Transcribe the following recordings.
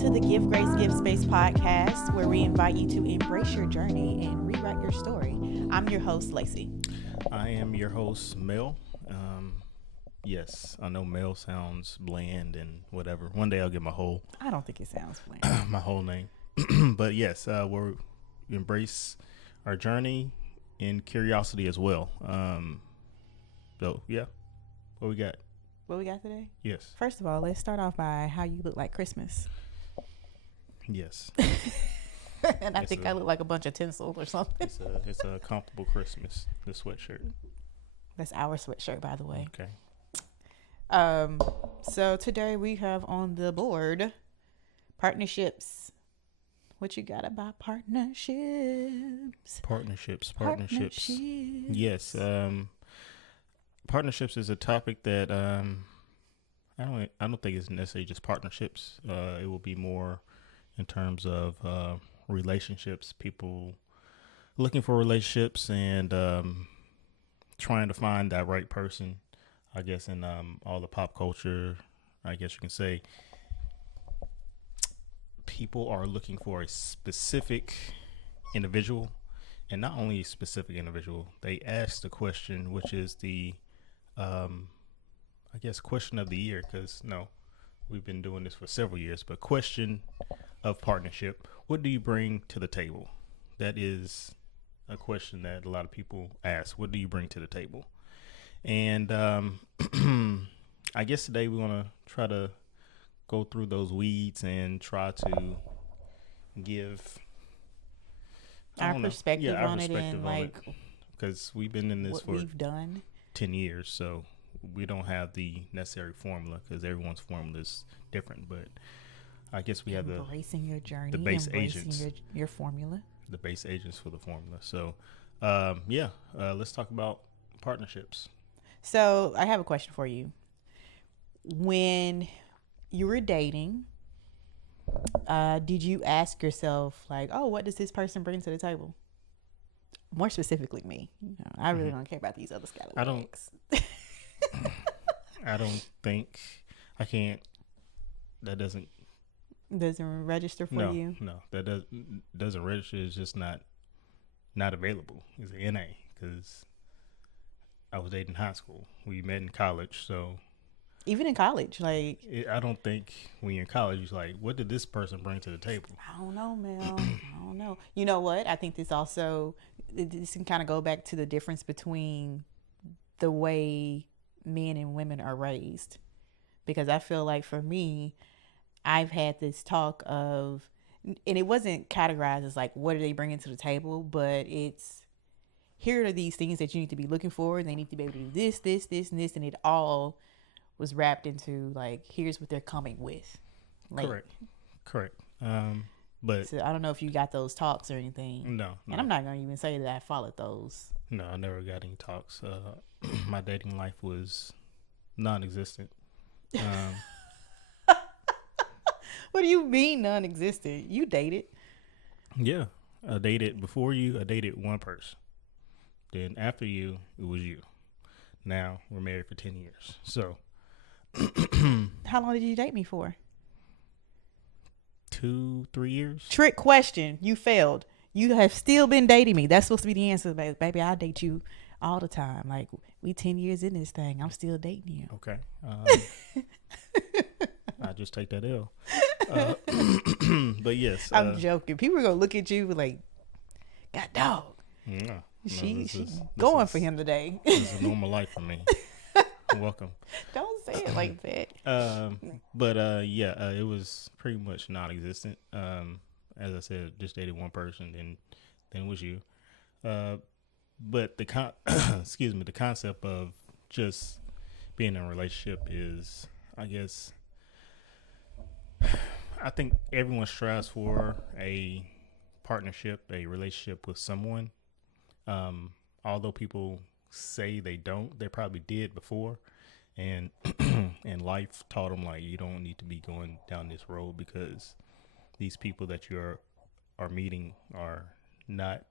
to the Give Grace, Give Space podcast, where we invite you to embrace your journey and rewrite your story. I'm your host, Layci. I am your host, Mel. Yes, I know Mel sounds bland and whatever. One day I'll get I don't think it sounds bland. my whole name. But yes, we embrace our journey and curiosity as well. So yeah, what we got? What we got today? Yes. First of all, let's start off by how you look like Christmas. Yes. And I think I look like a bunch of tinsel or something. It's a comfortable Christmas, the sweatshirt. That's our sweatshirt, by the way. Okay. So today we have on the board partnerships. What you got about partnerships? Partnerships. Yes. Partnerships is a topic that I don't think it's necessarily just partnerships. It will be more in terms of relationships, people looking for relationships and trying to find that right person. I guess in all the pop culture, I guess you can say people are looking for a specific individual, and not only a specific individual. They ask the question, which is the I guess question of the year, because we've been doing this for several years, but question of partnership. What do you bring to the table? That is a question that a lot of people ask. What do you bring to the table? And I guess today we want to try to go through those weeds and try to give our perspective on it, and like, because we've been in this what for we've done 10 years, so we don't have the necessary formula because everyone's formula is different. But I guess we have embracing your journey, the base agents, your formula, the base agents for the formula. So let's talk about partnerships. So I have a question for you. When you were dating, did you ask yourself, like, oh, what does this person bring to the table? More specifically, me. I really don't care about these other scallywags. I don't think I can't. That doesn't register for you. No, that doesn't register. It's just not available. It's an NA because I was dating in high school. We met in college, so even in college, like, I don't think when you're in college, you're like, what did this person bring to the table? I don't know, Mel. I don't know. You know what? I think this can kind of go back to the difference between the way men and women are raised. Because I feel like for me, I've had this talk of, and it wasn't categorized as like, what are they bringing to the table? But it's, here are these things that you need to be looking for. They need to be able to do this, this, this, and this. And it all was wrapped into like, here's what they're coming with. Like, Correct. But so I don't know if you got those talks or anything. No. And I'm not going to even say that I followed those. No, I never got any talks. My dating life was non-existent. What do you mean non-existent? You dated? Yeah, I dated before you. I dated one person. Then after you, it was you. Now we're married for 10 years. So, how long did you date me for? 2-3 years. Trick question. You failed. You have still been dating me. That's supposed to be the answer, baby. I date you all the time. Like, we 10 years in this thing. I'm still dating you. Okay. I just take that L. But yes. I'm joking. People are going to look at you like, God dog. Yeah. She's going for him today. This is a normal life for me. Welcome. Don't say it like that. It was pretty much non-existent. As I said, just dated one person, then it was you. But the the concept of just being in a relationship is, I guess, I think everyone strives for a partnership, a relationship with someone. Although people say they don't, they probably did before, and and life taught them, like, you don't need to be going down this road because these people that you are meeting are not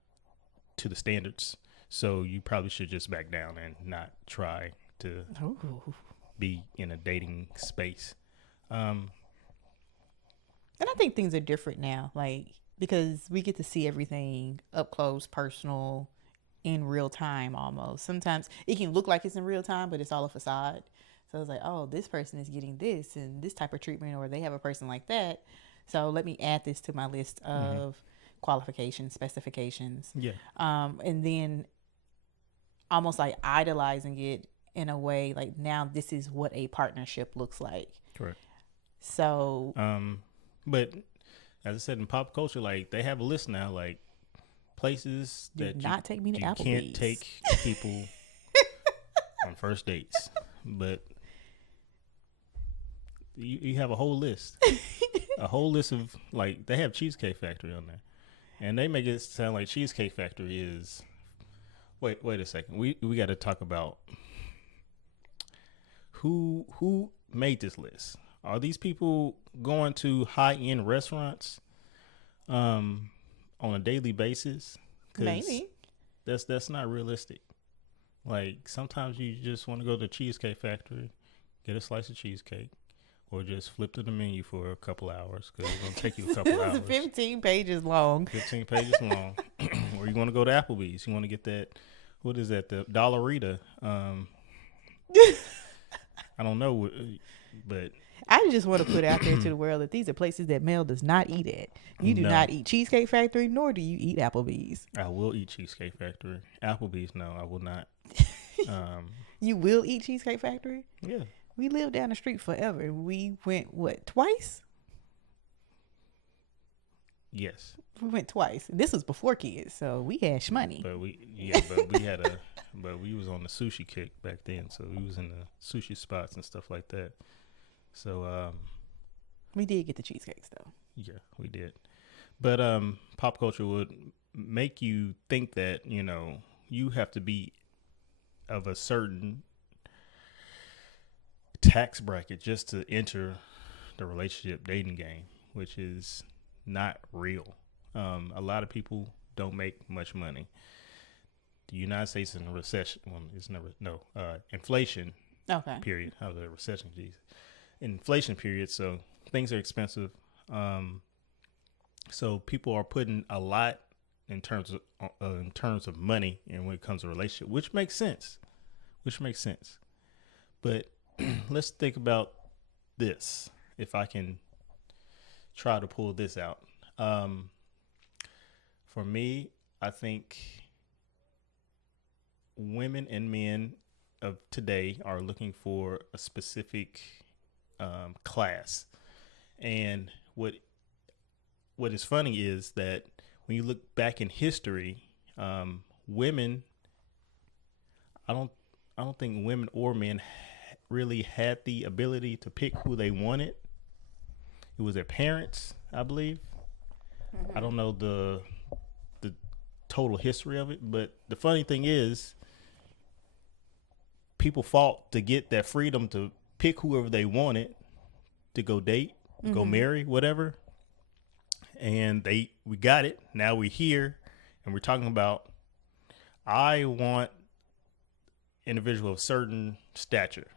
to the standards. So you probably should just back down and not try to be in a dating space. And I think things are different now, like because we get to see everything up close, personal, in real time almost. Sometimes it can look like it's in real time, but it's all a facade. So it's like, oh, this person is getting this and this type of treatment, or they have a person like that. So let me add this to my list of qualifications, specifications. Yeah. And then almost like idolizing it in a way, like now this is what a partnership looks like. Correct. So, but as I said, in pop culture, like they have a list now, like places that not take me to you Applebee's. Can't take people on first dates, but you have a whole list, of like they have Cheesecake Factory on there, and they make it sound like Cheesecake Factory is. Wait a second. We got to talk about who made this list. Are these people going to high-end restaurants on a daily basis? Maybe. That's not realistic. Like sometimes you just want to go to the Cheesecake Factory, get a slice of cheesecake, or just flip to the menu for a couple hours because it's going to take you a couple hours. 15 pages long. 15 pages long. Or you want to go to Applebee's. You want to get that, what is that, the Dollarita. I don't know, but I just want to put out there to the world that these are places that Mel does not eat at. You do not eat Cheesecake Factory, nor do you eat Applebee's. I will eat Cheesecake Factory. Applebee's, no, I will not. You will eat Cheesecake Factory? Yeah. We lived down the street forever. We went, what, twice? Yes. We went twice. This was before kids, so we had shmoney. But we was on the sushi kick back then, so we was in the sushi spots and stuff like that. So we did get the cheesecakes though. Yeah, we did. But pop culture would make you think that, you know, you have to be of a certain tax bracket just to enter the relationship dating game, which is not real. A lot of people don't make much money. The United States is in a recession. Well, it's never inflation. Okay. Period. How's a recession? Jeez. Inflation period. So things are expensive. So people are putting a lot in terms of money, and when it comes to relationship, which makes sense. But let's think about this. If I can try to pull this out. For me, I think women and men of today are looking for a specific class. And what is funny is that when you look back in history, women, I don't think women or men really had the ability to pick who they wanted. It was their parents, I believe. Mm-hmm. I don't know the total history of it, but the funny thing is people fought to get that freedom to pick whoever they wanted to go date, go marry, whatever. And we got it. Now we're here and we're talking about, I want individual of certain stature.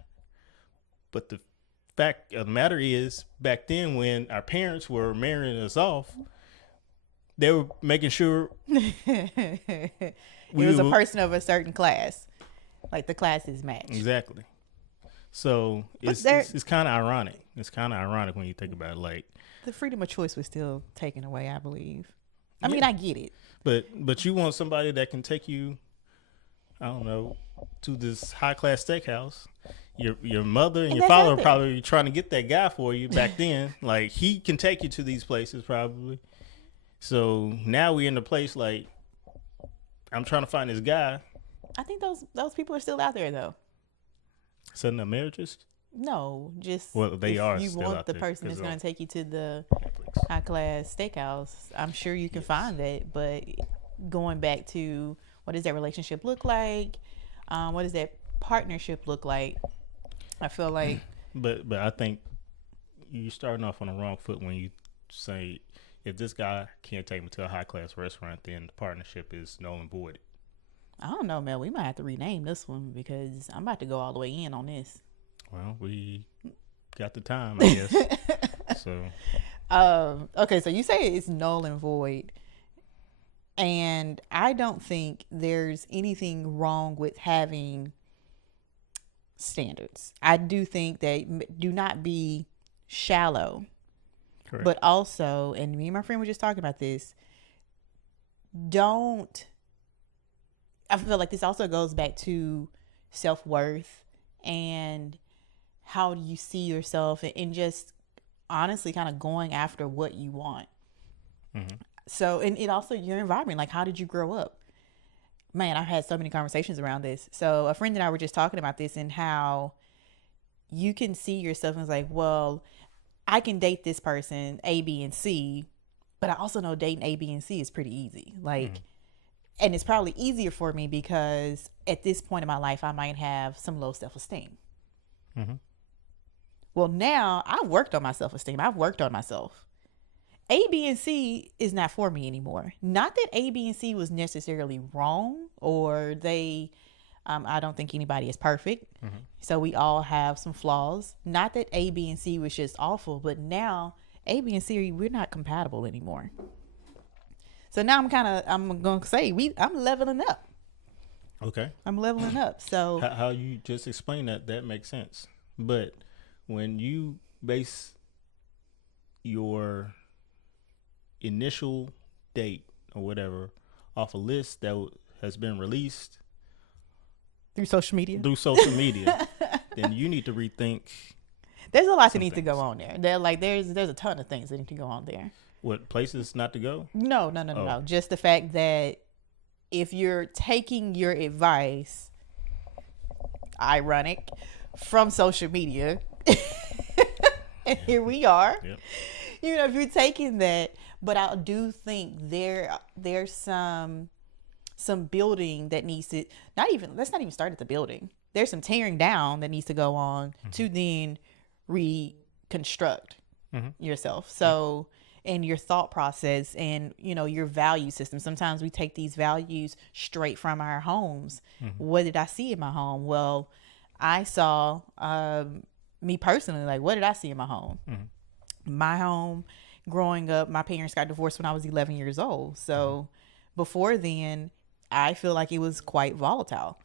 But the fact of the matter is, back then when our parents were marrying us off, they were making sure it was a person of a certain class, like the classes match. Exactly. So it's kind of ironic. It's kind of ironic when you think about it. Like the freedom of choice was still taken away, I believe. I mean, I get it. But you want somebody that can take you, I don't know, to this high class steakhouse. Your mother and your father were probably trying to get that guy for you back then. Like he can take you to these places probably. So now we're in the place like I'm trying to find this guy. I think those people are still out there though. Setting up marriages? No, just they are. You still want out the there person that's going to take you to the high class steakhouse. I'm sure you can find that, but going back to what does that relationship look like? What does that partnership look like? I feel like, but I think you're starting off on the wrong foot when you say if this guy can't take me to a high class restaurant, then the partnership is null and void. I don't know, Mel. We might have to rename this one because I'm about to go all the way in on this. Well, we got the time, I guess. So, Okay, so you say it's null and void. And I don't think there's anything wrong with having standards. I do think that do not be shallow. Correct. But also, and me and my friend were just talking about this, don't, I feel like this also goes back to self-worth and how do you see yourself, and just honestly kind of going after what you want. Mm-hmm. So, and it also your environment, like how did you grow up? Man, I've had so many conversations around this. So a friend and I were just talking about this and how you can see yourself and it's like, well, I can date this person A, B, and C, but I also know dating A, B, and C is pretty easy. Like, and it's probably easier for me because at this point in my life, I might have some low self-esteem. Mm-hmm. Well, now I've worked on my self-esteem. I've worked on myself. A, B, and C is not for me anymore. Not that A, B, and C was necessarily wrong or they, I don't think anybody is perfect. Mm-hmm. So we all have some flaws. Not that A, B, and C was just awful, but now A, B, and C, we're not compatible anymore. So now I'm going to say I'm leveling up. Okay. I'm leveling up. So how you just explained that makes sense. But when you base your initial date or whatever off a list that has been released through social media, then you need to rethink. There's a lot that needs to go on there. There's a ton of things that need to go on there. What, places not to go? No. Just the fact that if you're taking your advice, ironic, from social media, and here we are. Yep. You know, if you're taking that, but I do think there's some building that needs to let's not even start at the building. There's some tearing down that needs to go on to then reconstruct yourself. So, and your thought process and, you know, your value system. Sometimes we take these values straight from our homes. What did I see in my home? Well, I saw, me personally, like, what did I see in my home? My home growing up, my parents got divorced when I was 11 years old. So before then, I feel like it was quite volatile.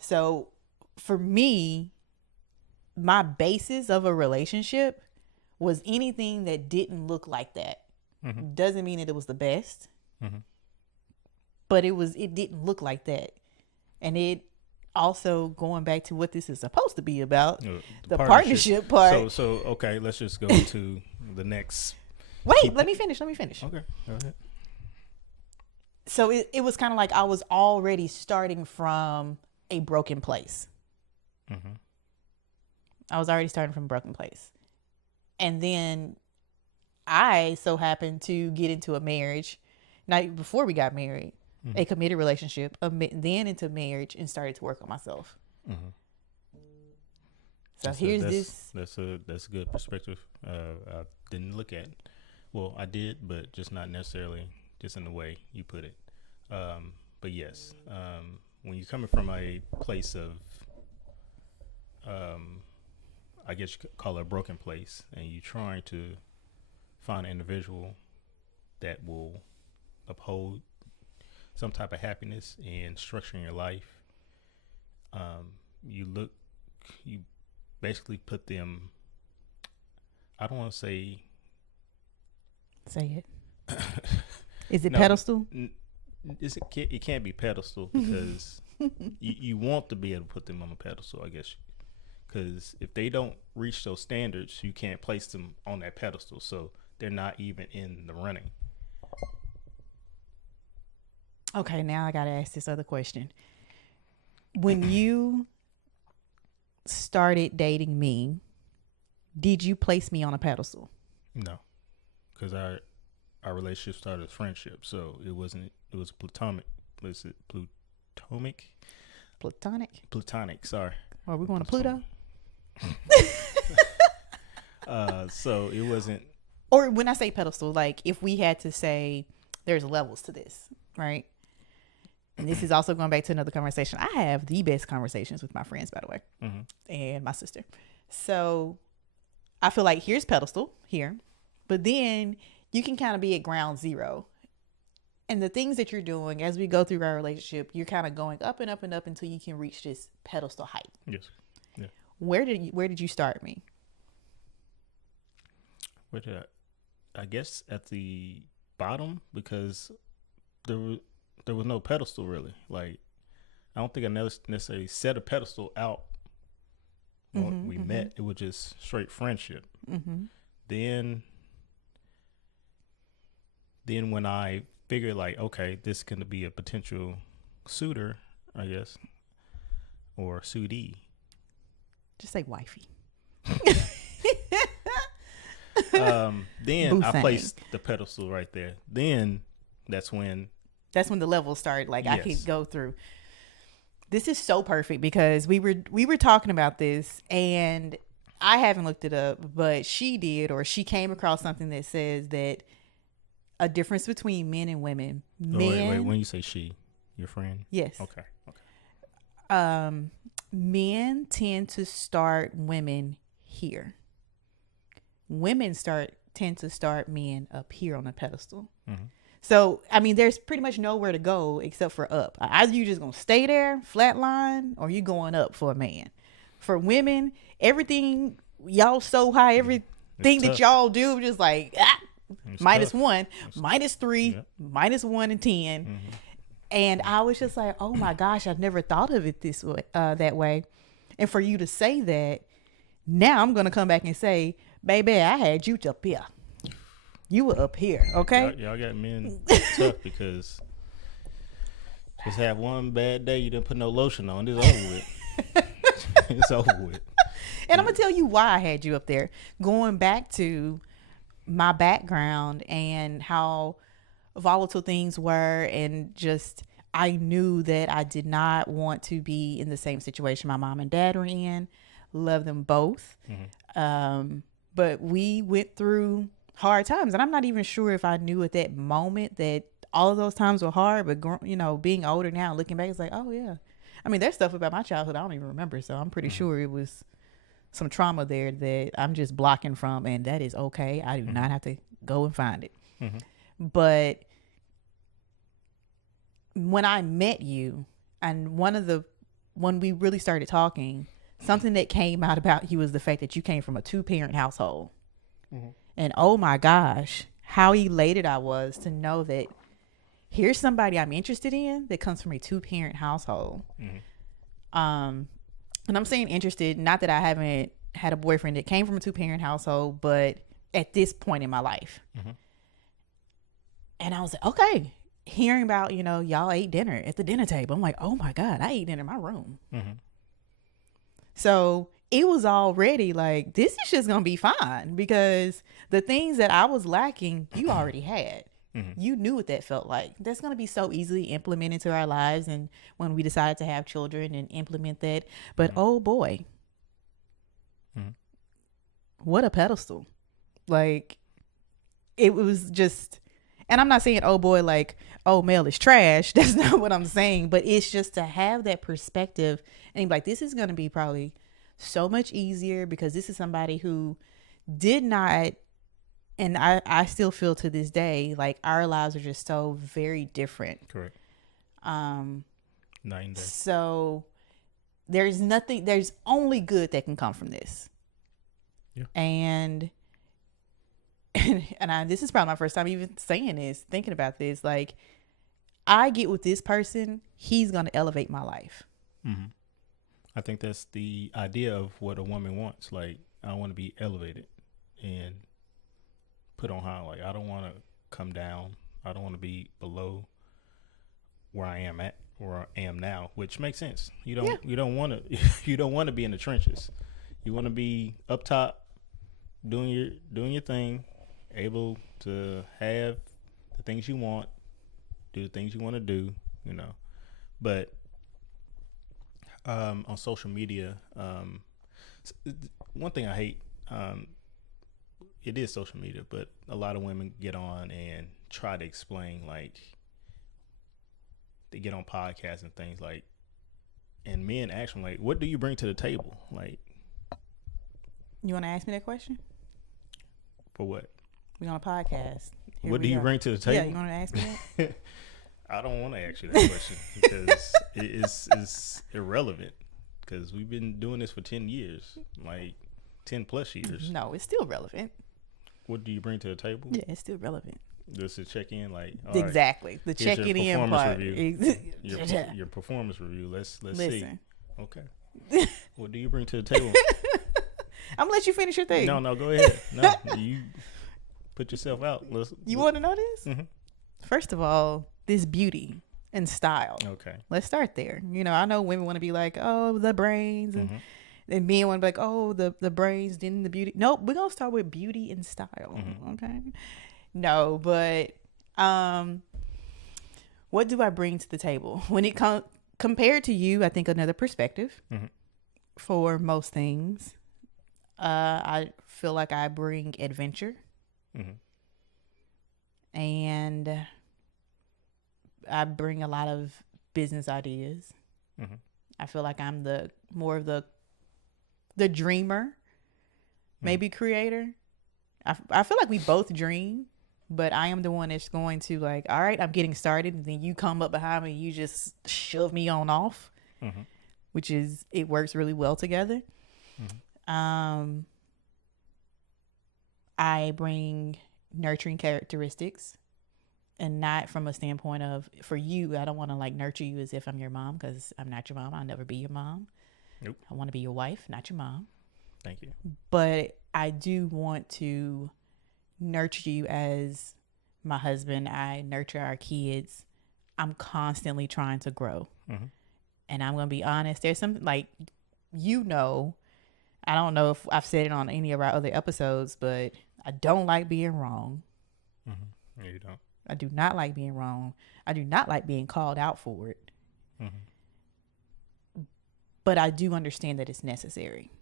So for me, my basis of a relationship was anything that didn't look like that. Doesn't mean that it was the best, but it didn't look like that. And it also, going back to what this is supposed to be about, the partnership part. So okay, let's just go to the next. Wait, let me finish. Okay, go ahead. So it was kind of like I was already starting from a broken place. I was already starting from a broken place. And then I so happened to get into a marriage, not before we got married, a committed relationship, then into marriage, and started to work on myself. So that's a good perspective. I didn't look at. Well, I did, but just not necessarily just in the way you put it. But yes, when you're coming from a place of, I guess you could call it a broken place, and you're trying to find an individual that will uphold some type of happiness and structuring your life, you basically put them, I don't want to say it. Is it pedestal? It can't be pedestal because you want to be able to put them on a pedestal, I guess, because if they don't reach those standards, you can't place them on that pedestal, so they're not even in the running. Okay, now I got to ask this other question. When you started dating me, did you place me on a pedestal? No, because our relationship started as friendship, so it wasn't. It was platonic. Was it plutonic? Platonic. Sorry. Are we going to Pluto? So it wasn't. Or when I say pedestal, like if we had to say there's levels to this, right? And this is also going back to another conversation. I have the best conversations with my friends, by the way, and my sister. So I feel like here's pedestal here, But then you can kind of be at ground zero. And the things that you're doing as we go through our relationship, you're kind of going up and up and up until you can reach this pedestal height. Yes. Yeah. Where did you start me? Where did I guess at the bottom, because there was no pedestal really. Like, I don't think I necessarily set a pedestal out when we met. It was just straight friendship. Mm-hmm. Then when I figured, like, okay, this is going to be a potential suitor, I guess, or suitee. Just say wifey. Then I placed the pedestal right there. Then that's when the levels start. Like, yes. I could go through. This is so perfect because we were talking about this, and I haven't looked it up, but she did, or she came across something that says that a difference between men and women. Wait. When you say she, your friend? Yes. Okay. Men tend to start women here. Women tend to start men up here on a pedestal. Mm-hmm. So, I mean, there's pretty much nowhere to go except for up. Either you just going to stay there, flatline, or you going up for a man. For women, everything, y'all so high, everything that y'all do, just like, minus tough. 1, minus 3, yep. minus 1 and 10. Mm-hmm. And I was just like, oh my gosh, I've never thought of it this way, that way. And for you to say that, now I'm going to come back and say, baby, I had you up here. You were up here, okay? Y'all got men tough because just have one bad day, you didn't put no lotion on. It's over with. It's over with. And I'm going to tell you why I had you up there. Going back to my background and how volatile things were, and just I knew that I did not want to be in the same situation my mom and dad were in. Love them both. Mm-hmm. But we went through hard times, and I'm not even sure if I knew at that moment that all of those times were hard, but being older now, looking back, it's like, oh yeah. I mean, there's stuff about my childhood I don't even remember, so I'm pretty sure it was some trauma there that I'm just blocking from, and that is okay. I do not have to go and find it. Mm-hmm. But when I met you, and when we really started talking, something that came out about you was the fact that you came from a 2-parent household. Mm-hmm. And oh my gosh, how elated I was to know that here's somebody I'm interested in that comes from a 2-parent household. Mm-hmm. And I'm saying interested, not that I haven't had a boyfriend that came from a 2-parent household, but at this point in my life. Mm-hmm. And I was like, okay, hearing about, y'all ate dinner at the dinner table. I'm like, oh my God, I ate dinner in my room. Mm-hmm. So it was already like, this is just going to be fine, because the things that I was lacking, you already had. Mm-hmm. You knew what that felt like. That's going to be so easily implemented into our lives. And when we decide to have children and implement that, but oh boy, what a pedestal. Like, it was just, and I'm not saying, oh boy, like, oh, Mel is trash. That's not what I'm saying. But it's just to have that perspective and be like, this is going to be probably so much easier, because this is somebody who did not, and I still feel to this day, like, our lives are just so very different. Correct. 9 days. So there's only good that can come from this. Yeah. And this is probably my first time even saying this, thinking about this. Like, I get with this person, he's going to elevate my life. Mm-hmm. I think that's the idea of what a woman wants. Like, I want to be elevated and put on high. Like, I don't want to come down. I don't want to be below where I am now, which makes sense. You don't want to be in the trenches. You want to be up top, doing your thing, able to have the things you want, do the things you want to do, But on social media, one thing I hate, it is social media, but a lot of women get on and try to explain, like, they get on podcasts and things, like, and men ask them, like, what do you bring to the table? Like, you want to ask me that question? For what? We on a podcast. Here What we do you are. bring to the Yeah, table? you want to ask me that? I don't want to ask you that question because it's irrelevant. Because we've been doing this for 10 years, like 10 plus years. No, it's still relevant. What do you bring to the table? Yeah, it's still relevant. Just to check in, like all right, Exactly. The here's your checking in performance part. review. Your performance review. Let's see. Listen. Okay. What do you bring to the table? I'm gonna let you finish your thing. No, go ahead. No, you put yourself out. You want to know this? Mm-hmm. First of all, this beauty and style. Okay. Let's start there. You know, I know women want to be like, oh, the brains, and men want to be like, oh, the brains, then the beauty. Nope, we're gonna start with beauty and style. Okay. No, but what do I bring to the table when it comes compared to you? I think another perspective for most things. I feel like I bring adventure, and I bring a lot of business ideas. I feel like I'm the more of the dreamer, maybe creator. I feel like we both dream, but I am the one that's going to like, all right, I'm getting started, and then you come up behind me, you just shove me on off, which is, it works really well together. I bring nurturing characteristics, and not from a standpoint of, for you, I don't want to like nurture you as if I'm your mom, because I'm not your mom. I'll never be your mom. Nope. I want to be your wife, not your mom. Thank you. But I do want to nurture you as my husband. I nurture our kids. I'm constantly trying to grow. And I'm going to be honest. There's some, like, you know, I don't know if I've said it on any of our other episodes, but I don't like being wrong. No, you don't. I do not like being wrong. I do not like being called out for it. But I do understand that it's necessary.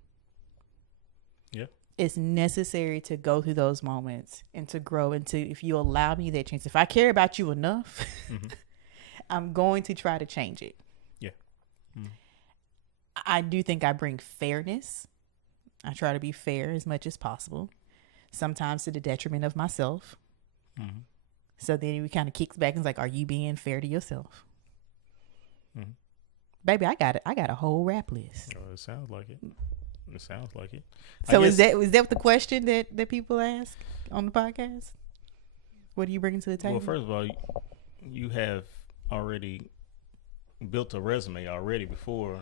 Yeah. It's necessary to go through those moments and to grow, and to, if you allow me that chance, if I care about you enough, I'm going to try to change it. Yeah. I do think I bring fairness. I try to be fair as much as possible, sometimes to the detriment of myself. So then we kind of kicks back and is like, are you being fair to yourself? Baby, I got it. I got a whole rap list. Oh, it sounds like it. It sounds like it. So is that the question that people ask on the podcast? What are you bringing to the table? Well, first of all, you have already built a resume already before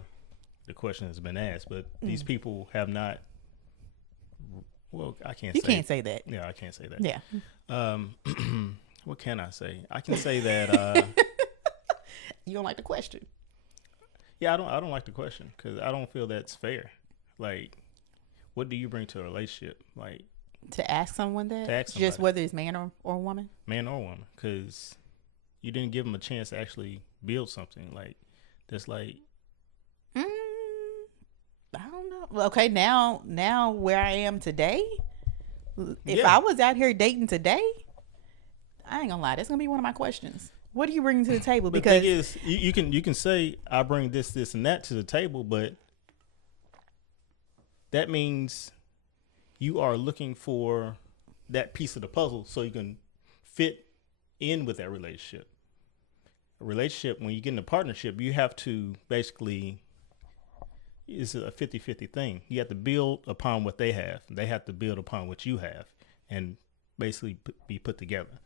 the question has been asked, but these people have not. Well, I can't. You can't say that. Yeah, I can't say that. Yeah. What can I say? I can say that. You don't like the question. Yeah, I don't like the question because I don't feel that's fair. Like, what do you bring to a relationship? Like, to ask someone that? To ask somebody. Just whether it's man or woman? Man or woman. Because you didn't give them a chance to actually build something. Like, that's like. I don't know. Well, okay, now where I am today, if I was out here dating today, I ain't gonna lie, that's gonna be one of my questions. What are you bringing to the table? Because the thing is, you can say I bring this, and that to the table, but that means you are looking for that piece of the puzzle so you can fit in with that relationship. A relationship, when you get in a partnership, you have to basically, it's a 50-50 thing. You have to build upon what they have. They have to build upon what you have and basically be put together.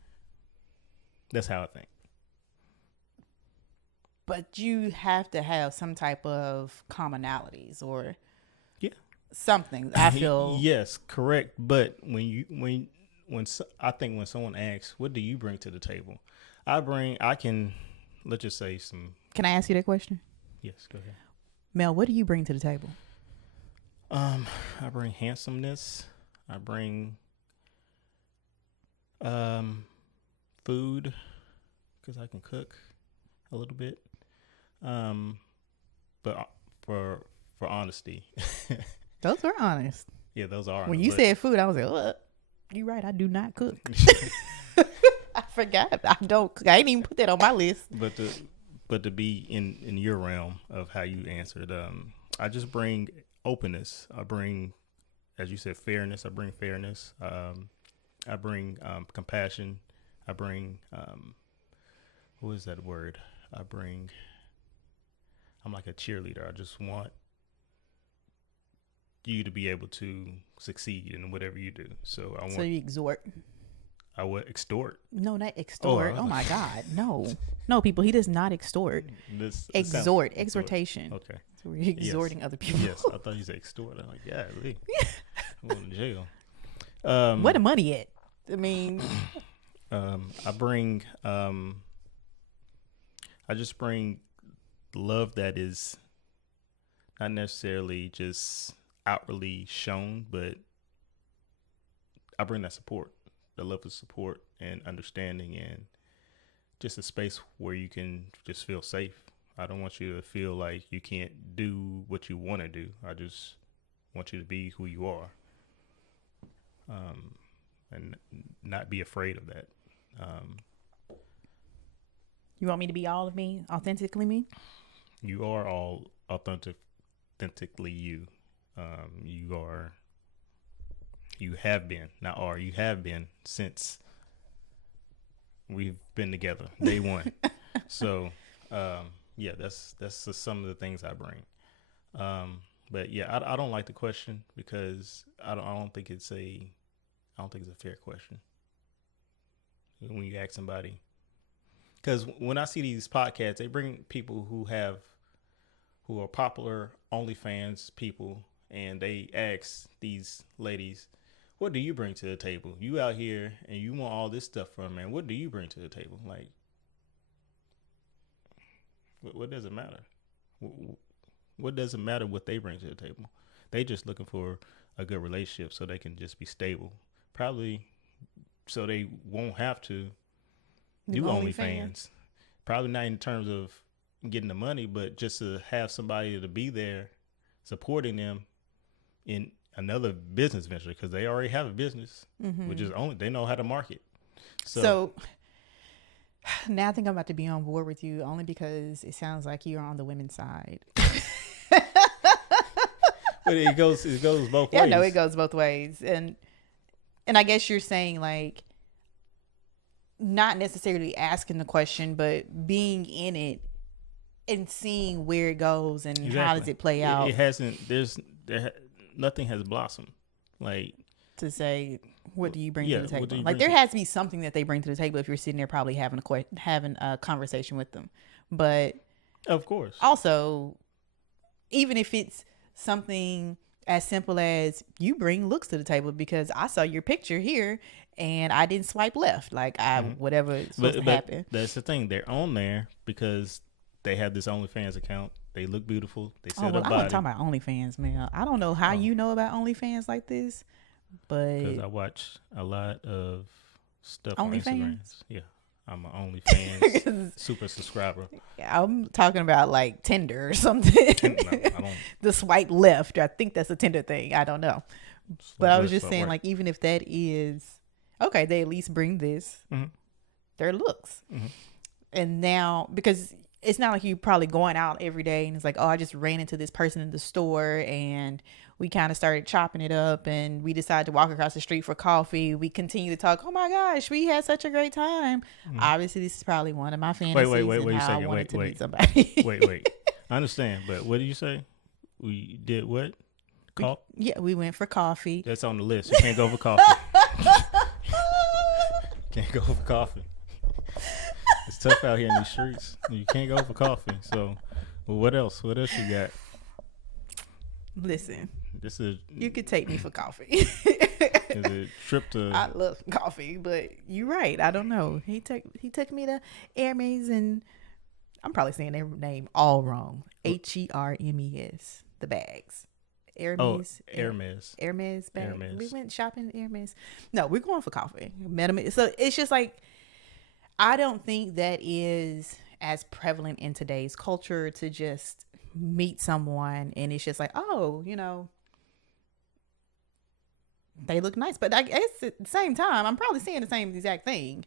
That's how I think. But you have to have some type of commonalities or something. I feel yes, correct. But when I think when someone asks, "What do you bring to the table?" I can let's just say some. Can I ask you that question? Yes, go ahead. Mel, what do you bring to the table? I bring handsomeness. I bring food because I can cook a little bit. But for honesty. Those were honest. Yeah, those are. When you said food, I was like, "What? You're right. I do not cook." I forgot. I don't. I ain't even put that on my list. But to be in your realm of how you answered, I just bring openness. I bring, as you said, fairness. I bring fairness. I bring compassion. I bring what is that word? I bring. I'm like a cheerleader. I just want you to be able to succeed in whatever you do. So I want. So you exhort. I would extort. No, not extort. Oh my God, no, people. He does not extort. Exhort, exhortation. Okay. So we're exhorting other people. Yes, I thought you said extort. I'm like, yeah, I'm going to jail. Where the money at? I mean, I bring. I just bring love that is not necessarily just outwardly shown, but I bring that support. The love of support and understanding, and just a space where you can just feel safe. I don't want you to feel like you can't do what you want to do. I just want you to be who you are, and not be afraid of that. You want me to be all of me, authentically me? You are all authentically you. You are. You have been, not are, you have been since we've been together, day one. So, yeah, that's some of the things I bring. But yeah, I don't like the question because I don't think it's a fair question when you ask somebody. Because when I see these podcasts, they bring people who are popular OnlyFans people, and they ask these ladies, what do you bring to the table? You out here and you want all this stuff from me. What do you bring to the table? Like, what does it matter? What does it matter what they bring to the table? They just looking for a good relationship so they can just be stable. Probably so they won't have to do OnlyFans. Probably not in terms of getting the money, but just to have somebody to be there supporting them in another business venture, because they already have a business, which is they know how to market. So now I think I'm about to be on board with you, only because it sounds like you're on the women's side. But it goes both ways. Yeah, no, it goes both ways. And I guess you're saying, like, not necessarily asking the question, but being in it and seeing where it goes and how does it play out. It hasn't, nothing has blossomed. Like, to say, what do you bring to the table? Like, there has to be something that they bring to the table if you're sitting there probably having a conversation with them. But of course, also, even if it's something as simple as you bring looks to the table, because I saw your picture here and I didn't swipe left, like whatever is supposed to happen. That's the thing, they're on there because they have this OnlyFans account. They look beautiful. They set up body. I'm not talking about OnlyFans, man. I don't know how you know about OnlyFans like this, but because I watch a lot of stuff OnlyFans? on Instagram. Yeah, I'm an OnlyFans super subscriber. I'm talking about like Tinder or something. No, I don't. The swipe left. I think that's a Tinder thing. I don't know. But I was just saying, like, even if that is okay, they at least bring this, their looks. And now, because it's not like you probably going out every day and it's like, oh, I just ran into this person in the store and we kind of started chopping it up and we decided to walk across the street for coffee. We continue to talk. Oh my gosh, we had such a great time. Obviously, this is probably one of my fantasies. Wait a second. Meet somebody. wait. I understand, but what did you say? We did what? We went for coffee. That's on the list. You can't go for coffee. Can't go for coffee. It's tough out here in these streets. You can't go for coffee. So, well, what else? What else you got? Listen, this is. You could take me for coffee. Is a trip to? I love coffee, but you're right. I don't know. He took me to Hermes, and I'm probably saying their name all wrong. Hermes, the bags. Hermes. Hermes bag. Hermes. We went shopping at Hermes. No, we're going for coffee. Met him. So it's just like, I don't think that is as prevalent in today's culture to just meet someone and it's just like, oh, they look nice. But I guess at the same time, I'm probably saying the same exact thing.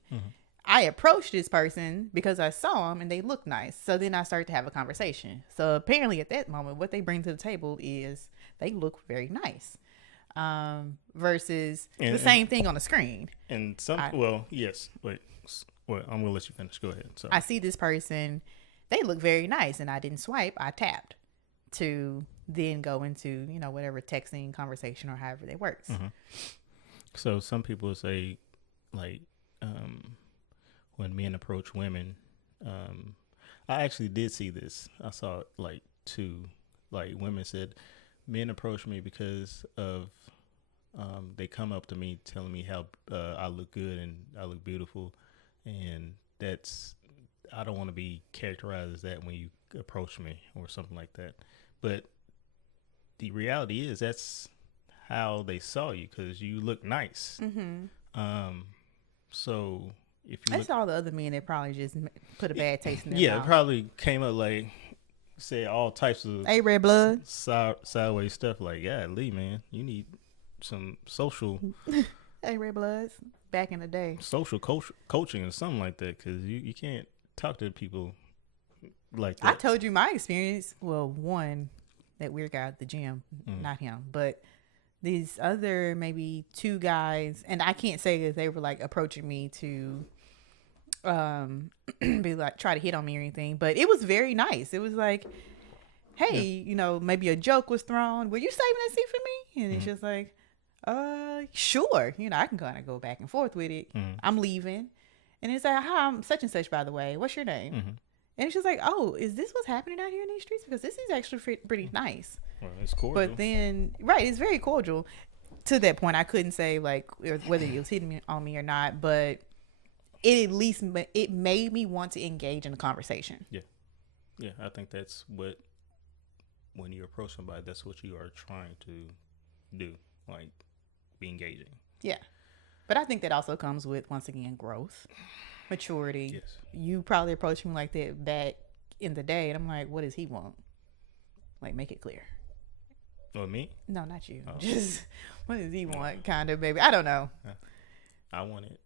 I approached this person because I saw them and they look nice. So then I started to have a conversation. So apparently at that moment, what they bring to the table is they look very nice. versus the same thing on the screen. And yes. Wait, I'm gonna let you finish. Go ahead. So I see this person, they look very nice, and I didn't swipe. I tapped to then go into whatever texting conversation or however that works. Mm-hmm. So some people say, like, when men approach women, I actually did see this. I saw it like women said, men approach me because of they come up to me telling me how I look good and I look beautiful, and I don't want to be characterized as that when you approach me or something like that. But the reality is that's how they saw you, because you look nice. Mm-hmm. So if you that's all the other men that probably just put a bad taste in their mouth. It probably came up like said all types of red blood sideways stuff like, yeah, Lee, man, you need some social red bloods back in the day, social coaching or something like that, because you can't talk to people like that. I told you my experience. Well, one, that weird guy at the gym, not him, but these other maybe two guys, and I can't say that they were like approaching me to be like try to hit on me or anything, but it was very nice. It was like, hey, maybe a joke was thrown. Will you saving that seat for me? And it's just like, sure. I can kind of go back and forth with it. I'm leaving. And it's like, hi, I'm such and such, by the way. What's your name? And it's just like, oh, is this what's happening out here in these streets? Because this is actually pretty nice. Well, it's cordial. But then, right, it's very cordial. To that point, I couldn't say like whether he was hitting on me or not, but it at least it made me want to engage in the conversation. Yeah, I think that's what, when you approach somebody, that's what you are trying to do, like be engaging. Yeah, but I think that also comes with, once again, growth, maturity. Yes. You probably approached me like that back in the day, and I'm like, what does he want? Like, make it clear. Oh, me? No, not you. Oh. Just what does he want, kind of, baby? I don't know. I wanted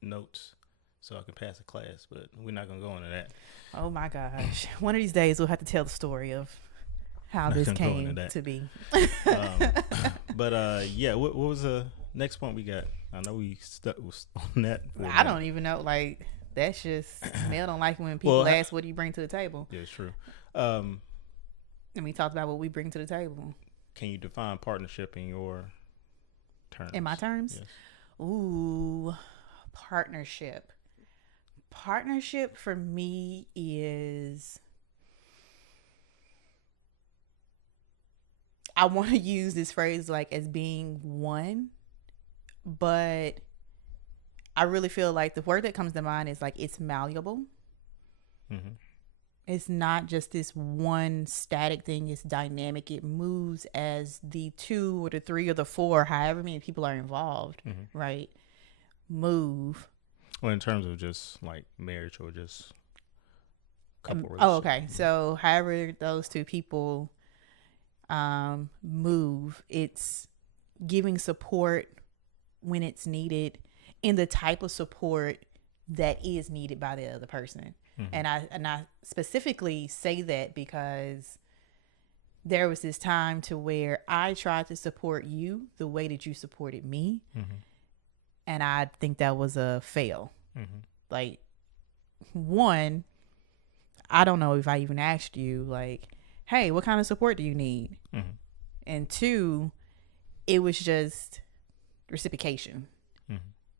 notes so I could pass a class, but we're not gonna go into that. Oh my gosh! One of these days we'll have to tell the story of how this came to be. But yeah, what was the next point we got? I know we stuck on that. I don't even know. Like, that's just Mel don't like when people ask, "What do you bring to the table?" Yeah, it's true. And we talked about what we bring to the table. Can you define partnership in your terms? In my terms? Yes. Ooh, partnership. Partnership for me is, I want to use this phrase like as being one, but I really feel like the word that comes to mind is like it's malleable. Mm-hmm. It's not just this one static thing. It's dynamic. It moves as the two or the three or the four, however many people are involved, right? Move. Well, in terms of just like marriage or just couple relationships. Oh, okay. So however those two people move, it's giving support when it's needed and the type of support that is needed by the other person. And I specifically say that because there was this time to where I tried to support you the way that you supported me. And I think that was a fail. Like, one, I don't know if I even asked you, like, hey, what kind of support do you need? And two, it was just reciprocation.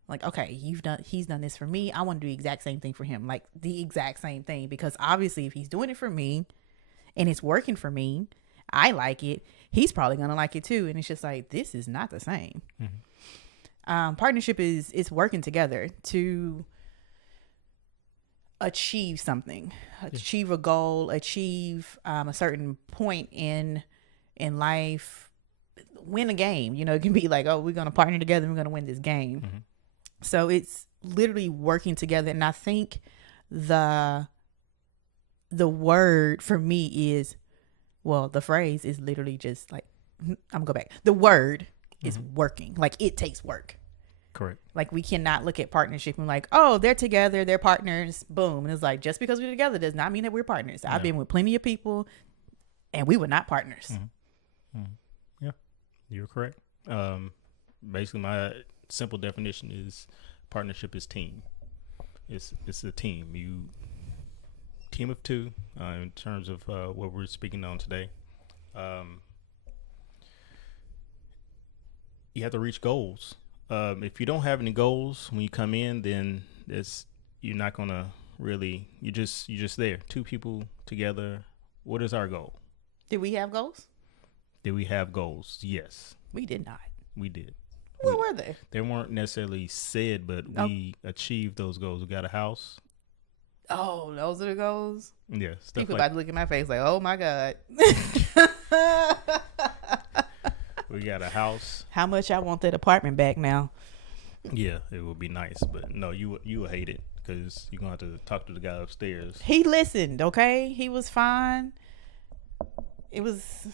Like, okay, he's done this for me. I want to do the exact same thing for him. Like, the exact same thing. Because obviously if he's doing it for me and it's working for me, I like it, he's probably going to like it too. And it's just like, this is not the same. Partnership is working together to achieve something, achieve a goal, achieve a certain point in life, win a game. It can be like, oh, we're going to partner together and we're going to win this game. So it's literally working together. And I think the word for me is, well, the phrase is literally just like, I'm gonna go back. The word is working. Like, it takes work. Correct. Like, we cannot look at partnership and like, oh, they're together, they're partners, boom. And it's like, just because we're together does not mean that we're partners. I've been with plenty of people and we were not partners. Yeah, you're correct. Basically, my simple definition is partnership is team. It's a team. You team of two. In terms of what we're speaking on today, um, you have to reach goals. If you don't have any goals when you come in, then it's you're not gonna really. You just there. Two people together. What is our goal? Did we have goals? Did we have goals? Yes, We did not. we did. What were they? They weren't necessarily said, but we achieved those goals. We got a house. Oh, those are the goals? Yeah, stuff People like about to look at my face like, oh my God. we got a house. How much I want that apartment back now? Yeah, it would be nice, but no, you would hate it because you're gonna have to talk to the guy upstairs. He listened, okay? He was fine. It was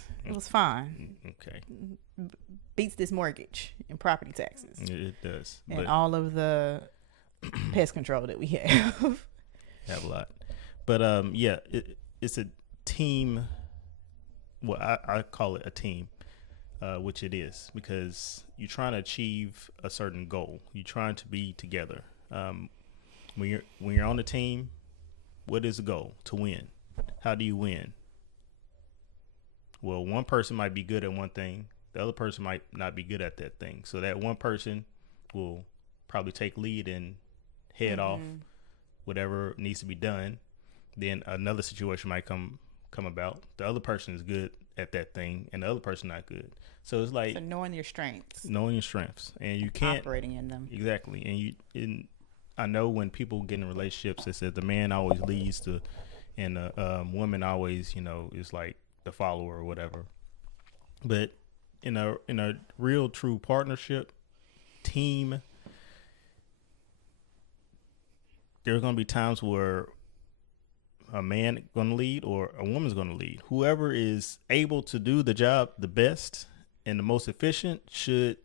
fine. Okay, Beats this mortgage and property taxes it does, and but all of the pest control that we have. have a lot. But yeah, it's a team. Well, I call it a team, which it is because you're trying to achieve a certain goal. You're trying to be together. When you're on a team, what is the goal? To win. How do you win? Well, one person might be good at one thing. The other person might not be good at that thing. So that one person will probably take lead and head off whatever needs to be done. Then another situation might come about. The other person is good at that thing and the other person not good. So it's like knowing your strengths. Knowing your strengths. And you can't operating in them. Exactly. I know when people get in relationships, they said the man always leads to, and the woman always, is like the follower or whatever. But in a real true partnership, team, there's going to be times where a man going to lead or a woman's going to lead. Whoever is able to do the job the best and the most efficient should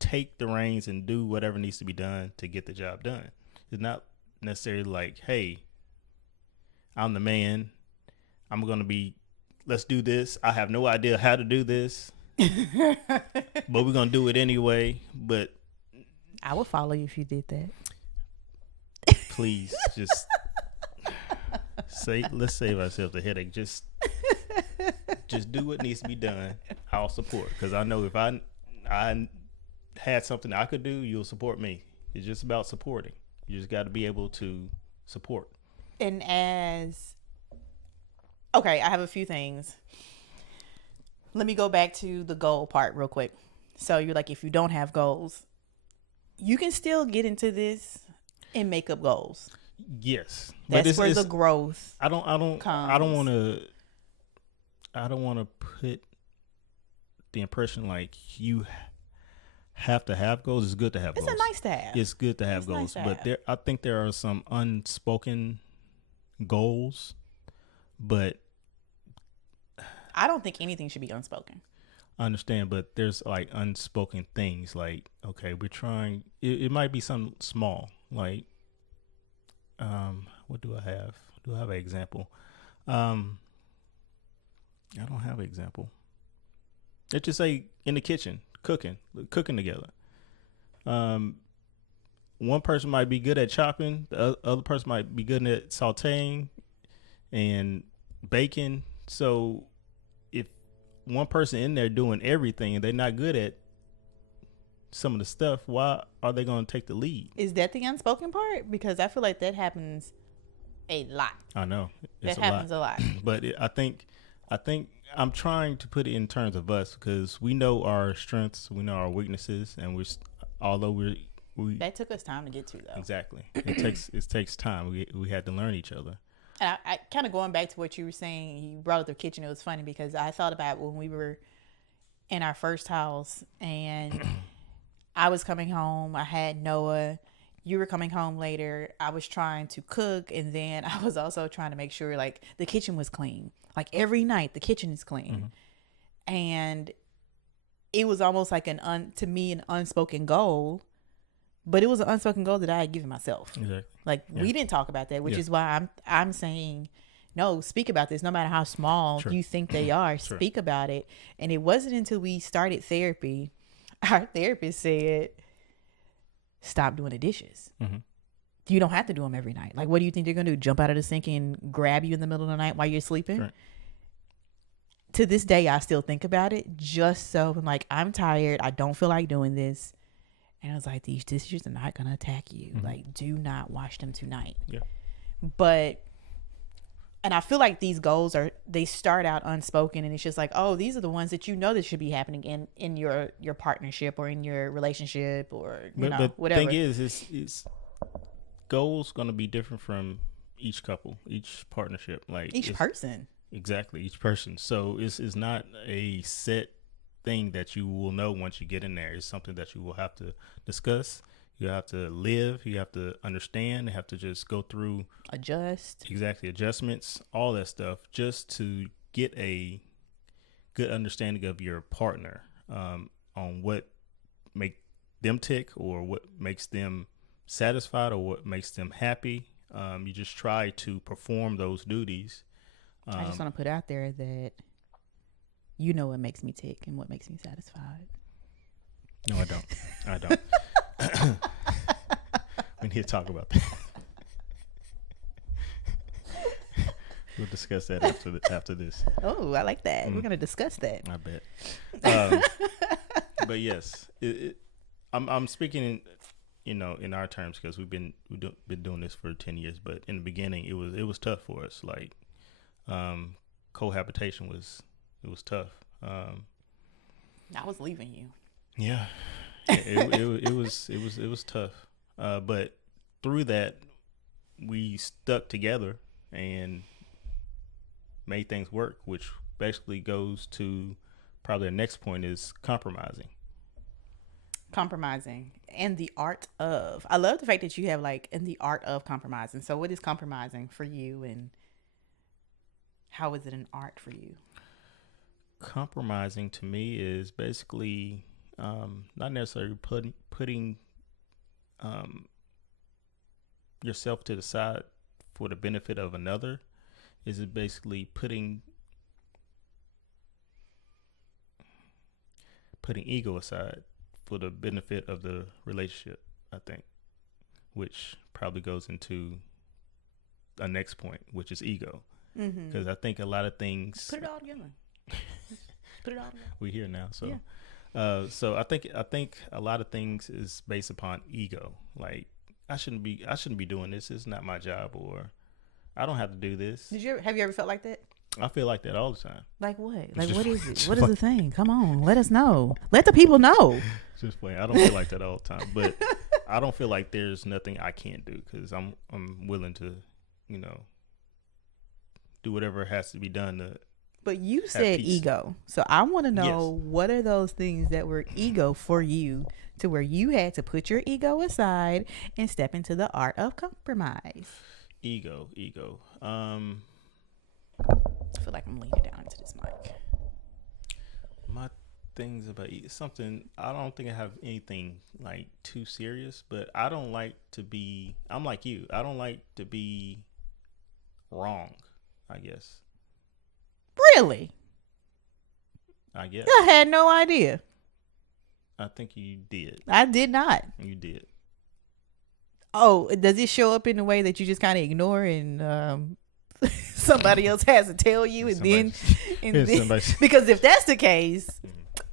take the reins and do whatever needs to be done to get the job done. It's not necessarily like, hey, I'm the man. Let's do this. I have no idea how to do this, but we're going to do it anyway. But I would follow you if you did that. Please just let's save ourselves the headache. Just do what needs to be done. I'll support. Because I know if I had something I could do, you'll support me. It's just about supporting. You just got to be able to support. And okay, I have a few things. Let me go back to the goal part real quick. So you're like, if you don't have goals, you can still get into this and make up goals. Yes, that's where the growth. I don't want to put the impression like you have to have goals. It's good to have goals. It's a nice to have. It's good to have goals, but I think there are some unspoken goals, but I don't think anything should be unspoken. I understand, but there's like unspoken things like, okay, we're trying, it might be something small, like, what do I have? Do I have an example? I don't have an example. Let's just say in the kitchen, cooking together. One person might be good at chopping. The other person might be good at sauteing and baking. So if one person in there doing everything and they're not good at some of the stuff, why are they going to take the lead? Is that the unspoken part? Because I feel like that happens a lot. I know that happens a lot. But I think I'm trying to put it in terms of us because we know our strengths, we know our weaknesses, and although we that took us time to get to though. Exactly. It takes time. We had to learn each other. And I kind of going back to what you were saying, you brought up the kitchen. It was funny because I thought about when we were in our first house and I was coming home. I had Noah. You were coming home later. I was trying to cook, and then I was also trying to make sure like the kitchen was clean. Like every night, the kitchen is clean, and it was almost like to me an unspoken goal, but it was an unspoken goal that I had given myself. Exactly. Like we didn't talk about that, which is why I'm saying no. Speak about this, no matter how small you think they are. Speak about it. And it wasn't until we started therapy. our therapist said, stop doing the dishes. Mm-hmm. You don't have to do them every night. Like, what do you think they're going to do? Jump out of the sink and grab you in the middle of the night while you're sleeping? Right. To this day, I still think about it, just so I'm like, I'm tired. I don't feel like doing this. And I was like, these dishes are not going to attack you. Mm-hmm. Like, do not wash them tonight. Yeah. But, and I feel like these goals they start out unspoken, and it's just like, oh, these are the ones that you know that should be happening in your partnership or in your relationship or, but whatever. The thing is goals going to be different from each couple, each partnership. Like each person. Exactly, each person. So it's not a set thing that you will know once you get in there. It's something that you will have to discuss. You have to live. You have to understand. You have to just go through. Adjust. Exactly, adjustments, all that stuff, just to get a good understanding of your partner on what make them tick or what makes them satisfied or what makes them happy. You just try to perform those duties. I just want to put out there that you know what makes me tick and what makes me satisfied. No, I don't. We need to talk about that. We'll discuss that after this. Oh, I like that. We're going to discuss that. I bet. But yes, I'm speaking in our terms because we've been doing this for 10 years. But in the beginning, it was tough for us. Like cohabitation was tough. I was leaving you. Yeah, it was tough. But through that, we stuck together and made things work, which basically goes to probably the next point is compromising and the art of. I love the fact that you have like in the art of compromising. So what is compromising for you, and how is it an art for you? Compromising to me is basically not necessarily putting yourself to the side for the benefit of another. Is it basically putting ego aside for the benefit of the relationship, I think, which probably goes into a next point, which is ego. Because I think a lot of things. Put it all together. Put it all together. We're here now, so. Yeah. So I think a lot of things is based upon ego. Like I shouldn't be doing this. It's not my job, or I don't have to do this. Have you ever felt like that? I feel like that all the time. Like what? Like what is it? What is the thing? Come on, let us know. Let the people know. Just playing. I don't feel like that all the time, but I don't feel like there's nothing I can't do because I'm willing to, do whatever has to be done to. But you said peace. ego. So I want to know, Yes. What are those things that were ego for you to where you had to put your ego aside and step into the art of compromise? Ego. I feel like I'm leaning down into this mic. My things about something, I don't think I have anything like too serious, but I don't like to be, I'm like you. I don't like to be wrong, I guess. Really? I guess. I had no idea. I think you did. I did not. You did. Oh, does it show up in a way that you just kind of ignore and somebody else has to tell you and then because if that's the case,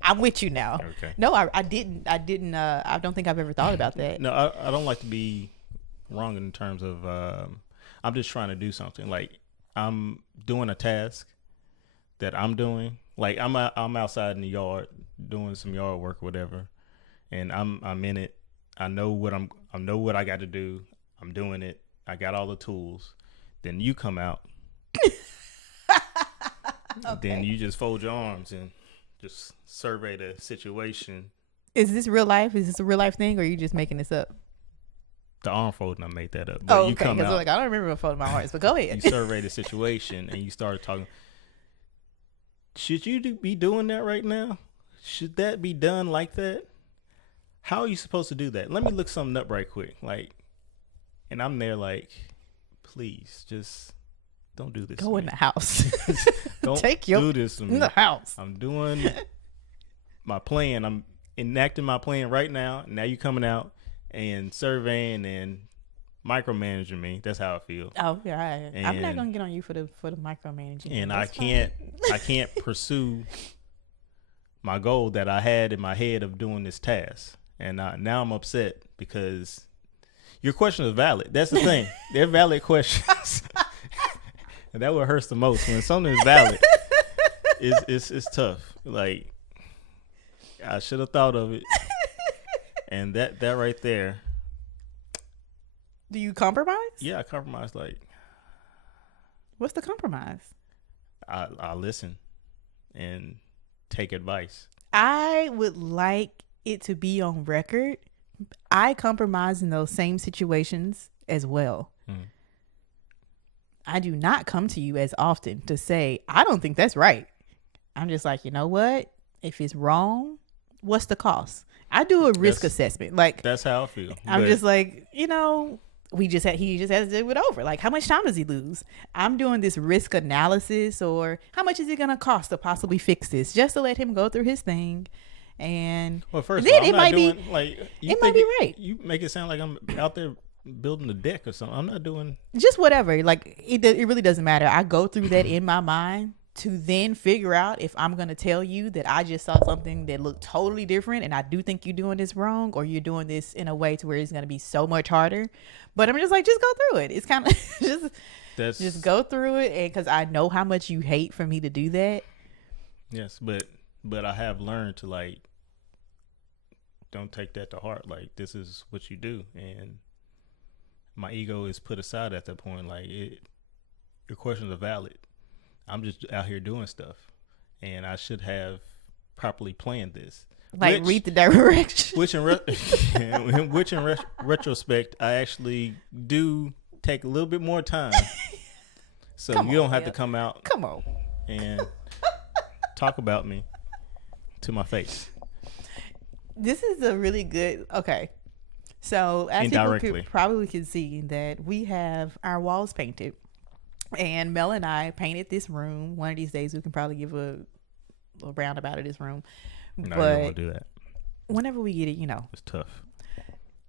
I'm with you now. Okay. No, I didn't. I don't think I've ever thought about that. No, I don't like to be wrong in terms of I'm just trying to do something. Like I'm doing a task that I'm doing. Like I'm outside in the yard doing some yard work or whatever, and I'm in it. I know what I got to do. I'm doing it. I got all the tools. Then you come out. Okay. Then you just fold your arms and just survey the situation. Is this real life? Is this a real life thing, or are you just making this up? The arm folding, I made that up. But Oh, you okay. come Because out, like I don't remember folding my arms, but go ahead. you survey the situation, and you start talking. Should you be doing that right now? Should that be done like that? How are you supposed to do that? Let me look something up right quick. Like, and I'm there like, please, just don't do this. Go to in me. the house. Don't Take your do this to me. in the house. I'm doing my plan. I'm enacting my plan right now. Now you coming out and surveying and micromanaging me. That's how I feel. Oh, yeah. I'm not gonna get on you for the micromanaging. And That's I can't pursue my goal that I had in my head of doing this task. And now I'm upset because your question is valid. That's the thing. They're valid questions. And that what hurts the most when something is valid. It's tough. Like, I should have thought of it. And that right there. Do you compromise? Yeah, I compromise. Like, what's the compromise? I listen and take advice. I would like it to be on record. I compromise in those same situations as well. I do not come to you as often to say, I don't think that's right. I'm just like, you know what? If it's wrong, what's the cost? I do a risk assessment. Like, that's how I feel. I'm just like, he just has to do it over. Like, how much time does he lose? I'm doing this risk analysis, or how much is it going to cost to possibly fix this, just to let him go through his thing. And first then of all, it might be right. You make it sound like I'm out there building a deck or something. I'm not doing just whatever. Like, it really doesn't matter. I go through that in my mind to then figure out if I'm going to tell you that I just saw something that looked totally different and I do think you're doing this wrong, or you're doing this in a way to where it's going to be so much harder. But I'm just like, just go through it. It's kind of just go through it. And because I know how much you hate for me to do that. Yes, but I have learned to, like, don't take that to heart. Like, this is what you do. And my ego is put aside at that point. Like, your questions are valid. I'm just out here doing stuff, and I should have properly planned this. Like, read the direction. Which in retrospect, I actually do take a little bit more time, so you don't have to come out. Come on, and talk about me to my face. This is a really good. Okay, so as people probably can see that we have our walls painted. And Mel and I painted this room. One of these days, we can probably give a roundabout of this room. No, but you don't want to do that. Whenever we get it, it's tough.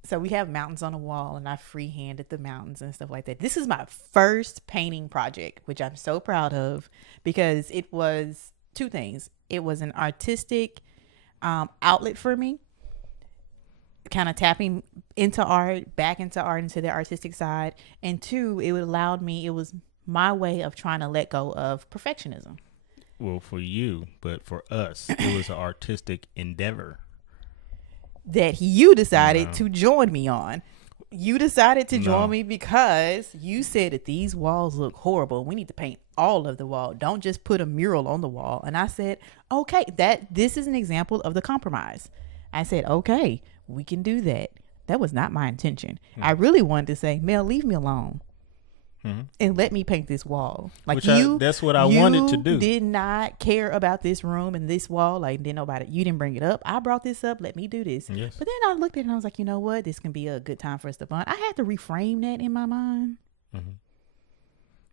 So we have mountains on the wall, and I freehanded the mountains and stuff like that. This is my first painting project, which I'm so proud of, because it was two things. It was an artistic outlet for me, kind of tapping into art, back into art, into the artistic side. And two, it allowed me, it was my way of trying to let go of perfectionism. Well, for you, but for us, it was an artistic endeavor that you decided to join me on. You decided to join me because you said that these walls look horrible. We need to paint all of the wall. Don't just put a mural on the wall. And I said, okay, this is an example of the compromise. I said, okay, we can do that. That was not my intention. I really wanted to say, Mel, leave me alone. And let me paint this wall. Like, that's what I wanted to do. You did not care about this room and this wall. Like, didn't know about it. You didn't bring it up. I brought this up. Let me do this. Yes. But then I looked at it and I was like, you know what? This can be a good time for us to bond. I had to reframe that in my mind.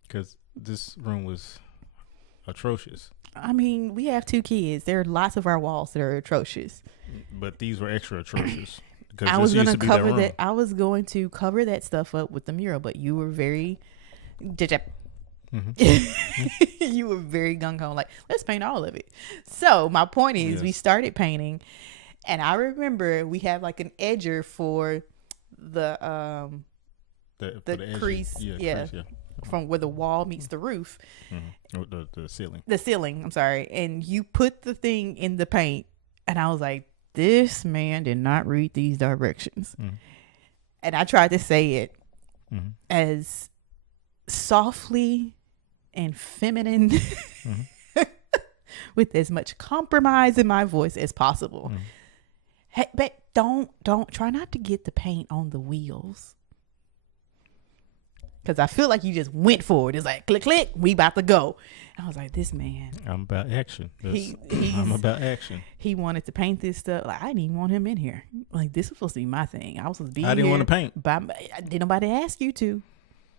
Because this room was atrocious. I mean, we have 2 kids. There are lots of our walls that are atrocious. But these were extra atrocious. I was going to cover that. I was going to cover that stuff up with the mural, but you were very... You were very gung-ho, like, let's paint all of it. So my point is, we started painting, and I remember we have like an edger for the crease, crease, from where the wall meets the roof, the ceiling. The ceiling, I'm sorry. And you put the thing in the paint, and I was like, this man did not read these directions. And I tried to say it as softly and feminine with as much compromise in my voice as possible. Hey, but don't try not to get the paint on the wheels, because I feel like you just went for it. It's like click click, we about to go. I was like, this man, I'm about action. I'm about action. He wanted to paint this stuff. Like, I didn't even want him in here. Like, this was supposed to be my thing. I was supposed to be I didn't want to paint. Didn't nobody ask you to.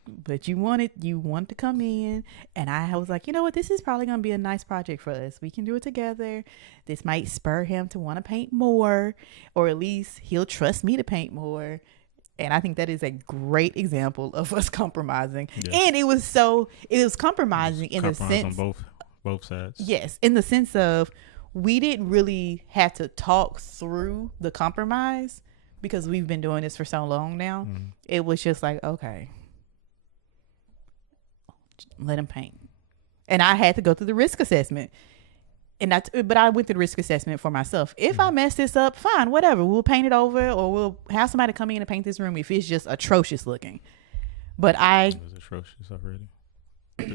but you wanted to come in, and I was like, you know what, this is probably gonna be a nice project for us. We can do it together. This might spur him to want to paint more, or at least he'll trust me to paint more. And I think that is a great example of us compromising. Yeah. And it was compromising in the sense on both sides. Yes, in the sense of we didn't really have to talk through the compromise because we've been doing this for so long now. Mm-hmm. It was just like, okay, let him paint. And I had to go through the risk assessment. But I went through the risk assessment for myself. If I mess this up, fine, whatever. We'll paint it over, or we'll have somebody come in and paint this room if it's just atrocious looking. But it was atrocious already.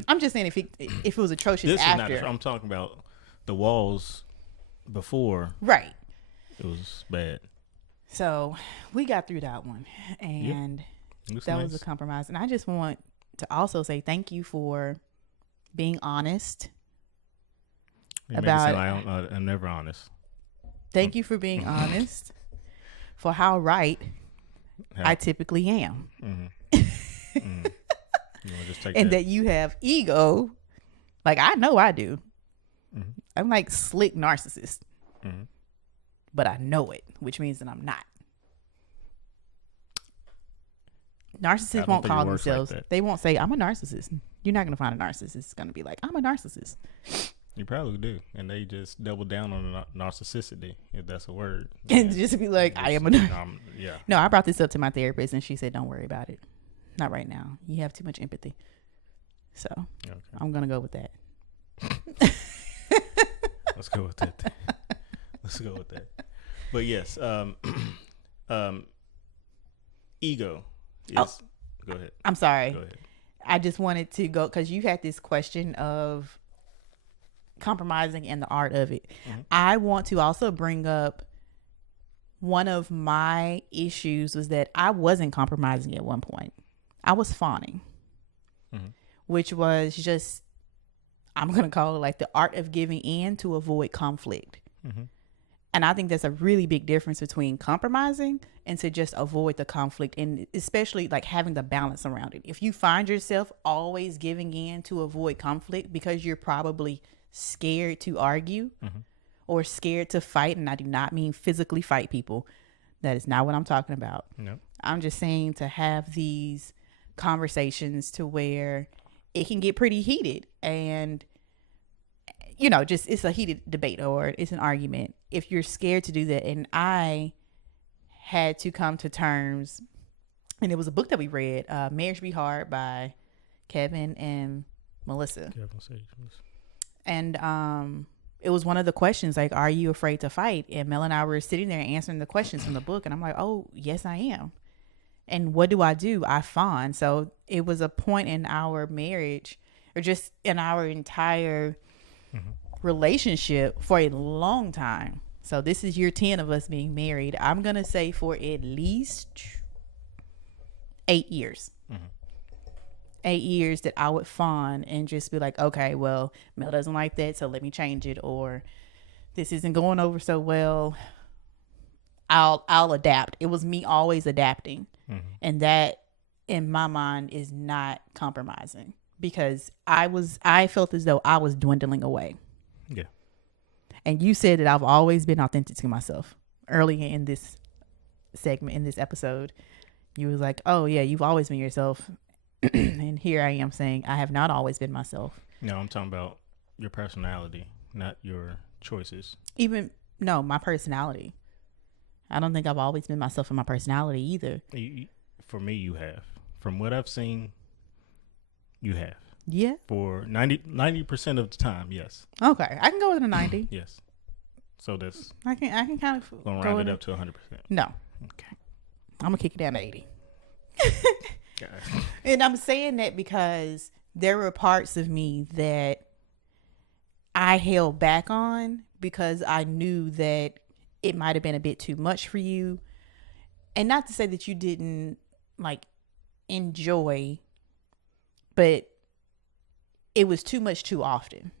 I'm just saying if it was atrocious this after. Is not, I'm talking about the walls before. Right. It was bad. So we got through that one, and that was a compromise. And I just want to also say thank you for being honest. I'm never honest. Thank you for being honest for how right I typically am. Mm-hmm. Mm-hmm. And that you have ego. Like, I know I do. Mm-hmm. I'm like slick narcissist. Mm-hmm. But I know it, which means that I'm not. Narcissists won't call themselves. Like they won't say, I'm a narcissist. You're not going to find a narcissist that's going to be like, I'm a narcissist. You probably do. And they just double down on the narcissicity, if that's a word. And just be like, I am a narcissist. Yeah. No, I brought this up to my therapist and she said, don't worry about it. Not right now. You have too much empathy. So I'm going to go with that. Let's go with that. Let's go with that. But yes, ego is, go ahead. I'm sorry. Go ahead. I just wanted to go, because you had this question of compromising and the art of it. Mm-hmm. I want to also bring up one of my issues was that I wasn't compromising at one point. I was fawning, which was just, I'm going to call it like the art of giving in to avoid conflict. Mm-hmm. And I think there's a really big difference between compromising and to just avoid the conflict, and especially like having the balance around it. If you find yourself always giving in to avoid conflict because you're probably scared to argue or scared to fight, and I do not mean physically fight people. That is not what I'm talking about. No. I'm just saying to have these conversations to where it can get pretty heated, and just it's a heated debate or it's an argument. If you're scared to do that, and I had to come to terms, and it was a book that we read, Marriage Be Hard by Kevin and Melissa. And it was one of the questions, like, are you afraid to fight? And Mel and I were sitting there answering the questions from the book, and I'm like, oh, yes, I am. And what do? I fawn. So it was a point in our marriage, or just in our entire relationship for a long time. So this is year 10 of us being married. I'm going to say for at least 8 years. 8 years that I would fawn and just be like, okay, well, Mel doesn't like that, so let me change it. Or this isn't going over so well, I'll adapt. It was me always adapting. And that, in my mind, is not compromising, because I felt as though I was dwindling away. Yeah. And you said that I've always been authentic to myself. Early in this segment, in this episode, you was like, oh yeah, you've always been yourself. And here I am saying I have not always been myself. No, I'm talking about your personality, not your choices. My personality. I don't think I've always been myself in my personality either. For me, you have. From what I've seen, you have. Yeah. For 90% of the time, yes. Okay, I can go with a 90. Yes. So that's. I can kind of gonna round it up to 100%. No. Okay. I'm gonna kick it down to 80. And I'm saying that because there were parts of me that I held back on because I knew that it might have been a bit too much for you. And not to say that you didn't enjoy, but it was too much too often.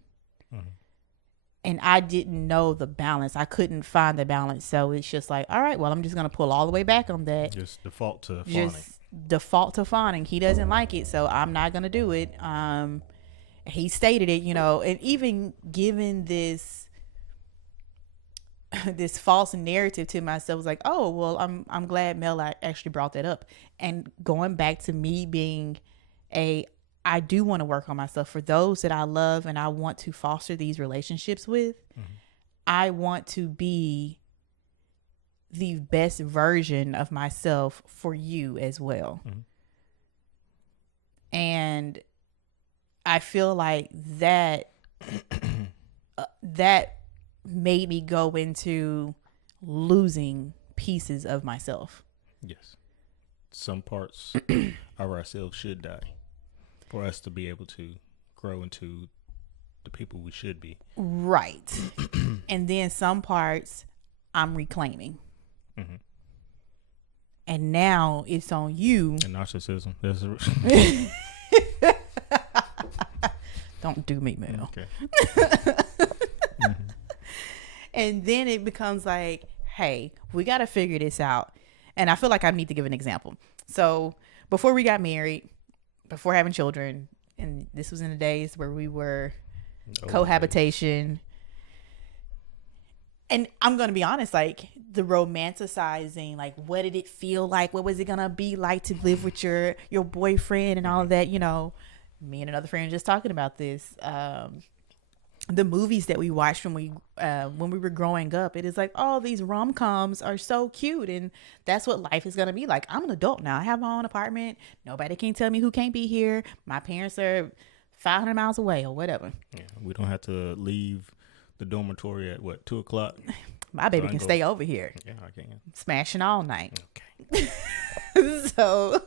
And I didn't know the balance. I couldn't find the balance. So it's just like, all right, well, I'm just going to pull all the way back on that. Just default to fawning. default to fawning. He doesn't like it, so I'm not gonna do it. He stated it, and even given this this false narrative to myself was like, oh well, I'm glad Mel actually brought that up. And going back to me being I do want to work on myself for those that I love and I want to foster these relationships with. Mm-hmm. I want to be the best version of myself for you as well. Mm-hmm. And I feel like that that made me go into losing pieces of myself. Yes. Some parts of ourselves should die for us to be able to grow into the people we should be. Right. And then some parts I'm reclaiming. Mm-hmm. And now it's on you. And narcissism. Don't do me, Mel. Okay. Mm-hmm. And then it becomes like, hey, we got to figure this out. And I feel like I need to give an example. So before we got married, before having children, and this was in the days where we were cohabitation. And I'm going to be honest, like the romanticizing, like what did it feel like? What was it going to be like to live with your boyfriend and all of that? Me and another friend just talking about this. The movies that we watched when we were growing up, it is like, oh, these rom-coms are so cute, and that's what life is gonna be like. I'm an adult now. I have my own apartment. Nobody can tell me who can't be here. My parents are 500 miles away or whatever. Yeah, we don't have to leave the dormitory at 2:00. My baby can stay over here. Yeah, I can. Smashing all night. Okay. So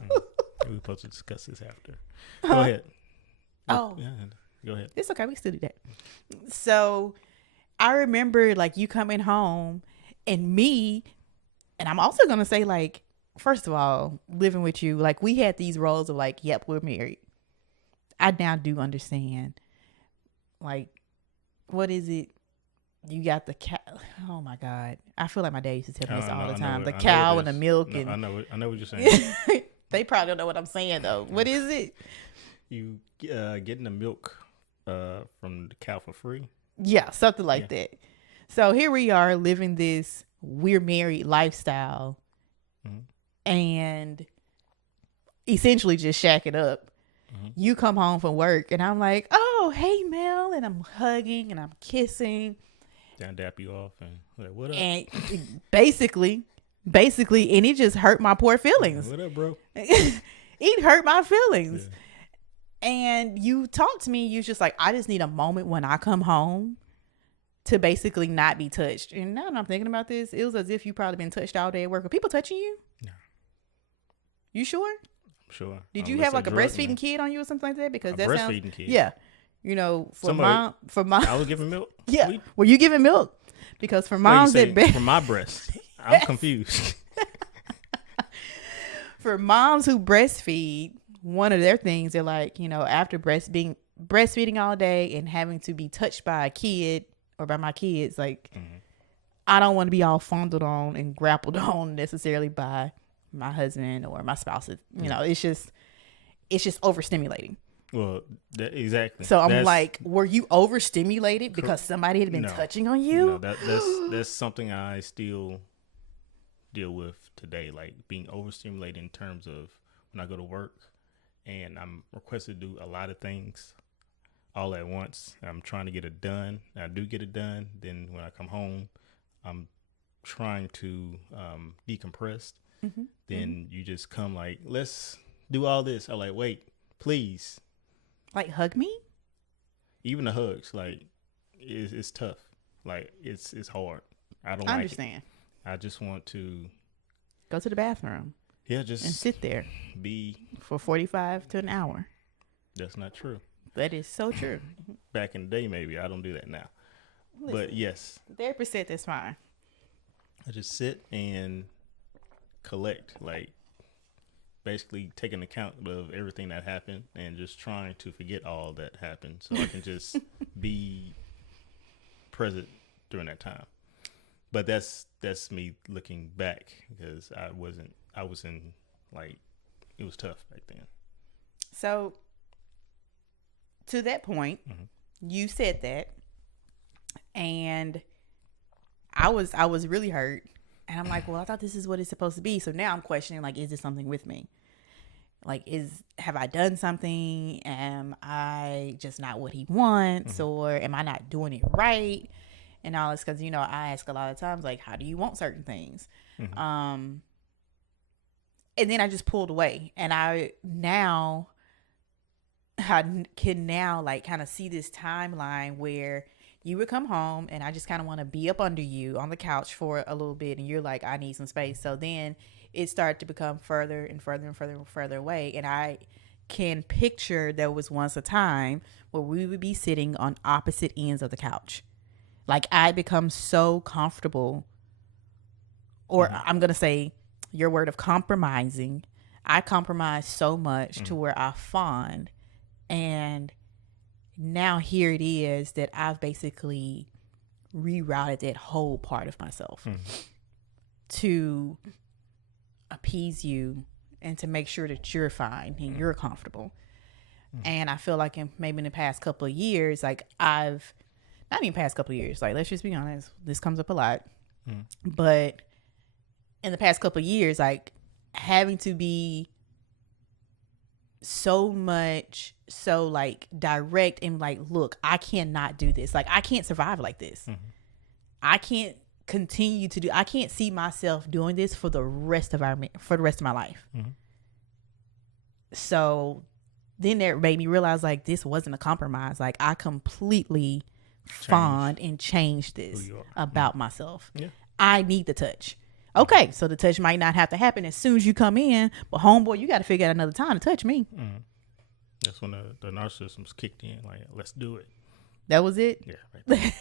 we're supposed to discuss this after. Go ahead. Oh. Yeah. Go ahead. It's okay. We still do that. So I remember like you coming home and me, and I'm also going to say like, first of all, living with you, like we had these roles of like, yep, we're married. I now do understand. Like, what is it? You got the cow. Oh my God. I feel like my dad used to tell me this all the time. The cow and the milk. I know what you're saying. They probably don't know what I'm saying though. What is it? You getting the milk from the cow for free? Yeah, something like that. So here we are living this we're married lifestyle, and essentially just shacking up. Mm-hmm. You come home from work and I'm like, oh, hey Mel, and I'm hugging and I'm kissing. Down dap you off and like, what up? And basically, and it just hurt my poor feelings. What up, bro? It hurt my feelings. Yeah. And you talked to me, you just like, I just need a moment when I come home to basically not be touched. And now that I'm thinking about this, it was as if you probably been touched all day at work. Are people touching you? No. You sure? I'm sure. Did you have like a breastfeeding kid on you or something like that? Because that breastfeeding sounds, kid? Yeah. For mom. I was giving milk? Yeah. Sweet. Were you giving milk? Because for moms from my breast. I'm confused. For moms who breastfeed, one of their things, they're like, after breastfeeding all day and having to be touched by a kid or by my kids, like, I don't want to be all fondled on and grappled on necessarily by my husband or my spouse. It's just overstimulating. Well, exactly. So I'm like, were you overstimulated because somebody had been touching on you? No, that's something I still deal with today, like being overstimulated in terms of when I go to work and I'm requested to do a lot of things all at once. I'm trying to get it done. I do get it done. Then when I come home, I'm trying to decompress. Mm-hmm. Then you just come like, let's do all this. I'm like, wait, please. Like hug me? Even the hugs, like it's tough. Like it's hard. I don't understand. I just want to go to the bathroom. Yeah, just and sit there. Be for 45 to an hour. That's not true. That is so true. Back in the day, maybe I don't do that now. Listen, but yes, the therapist said that's fine. I just sit and collect, like basically taking account of everything that happened and just trying to forget all that happened so I can just be present during that time. But that's me looking back because I was in like it was tough back then. So to that point, you said that, and I was really hurt, and I'm like, well, I thought this is what it's supposed to be. So now I'm questioning, like, is this something with me? Like, have I done something? Am I just not what he wants, or am I not doing it right? And all this, because I ask a lot of times, like, how do you want certain things? And then I just pulled away, and I can now like kind of see this timeline where you would come home and I just kind of want to be up under you on the couch for a little bit, and you're like, I need some space. So then it started to become further and further and further and further away. And I can picture there was once a time where we would be sitting on opposite ends of the couch. Like, I become so comfortable, or I'm going to say your word of compromising. I compromise so much to where I fawn. And now here it is that I've basically rerouted that whole part of myself to appease you and to make sure that you're fine and you're comfortable. And I feel like maybe in the past couple of years, like not even past couple of years, like, let's just be honest, this comes up a lot. But in the past couple of years, like, having to be so like direct and like, look, I cannot do this. Like, I can't survive like this. I can't continue to I can't see myself doing this for the rest of my life. So then that made me realize, like, this wasn't a compromise. Like, I completely fawned and changed this about myself. I need the touch. Okay, so the touch might not have to happen as soon as you come in, but homeboy, you got to figure out another time to touch me. That's when the narcissism kicked in. Like, let's do it. That was it? Yeah. Right.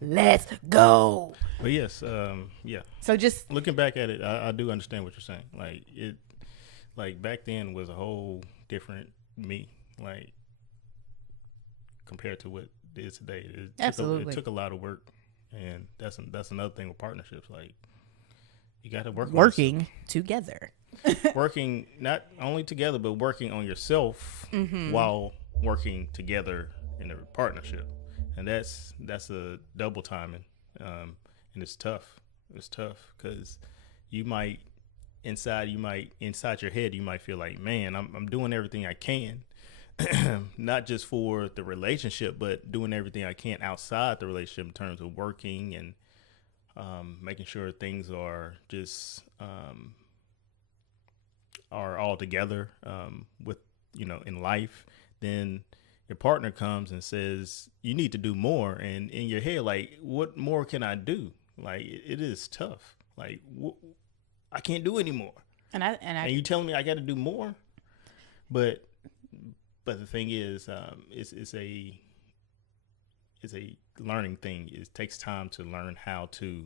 Let's go. But yes, yeah. So just looking back at it, I do understand what you're saying. Like back then was a whole different me, like, compared to what it is today. It took a lot of work, and that's another thing with partnerships. Like, you got to working together. Working not only together, but working on yourself while working together in a partnership. And that's a double timing. And it's tough. It's tough because you might inside your head, you might feel like, man, I'm doing everything I can, not just for the relationship, but doing everything I can outside the relationship in terms of working and making sure things are just are all together with in life. Then your partner comes and says you need to do more, and in your head, like, what more can I do? Like, it is tough. Like, I can't do anymore. And you telling me I got to do more, but the thing is, it's a learning thing. It takes time to learn how to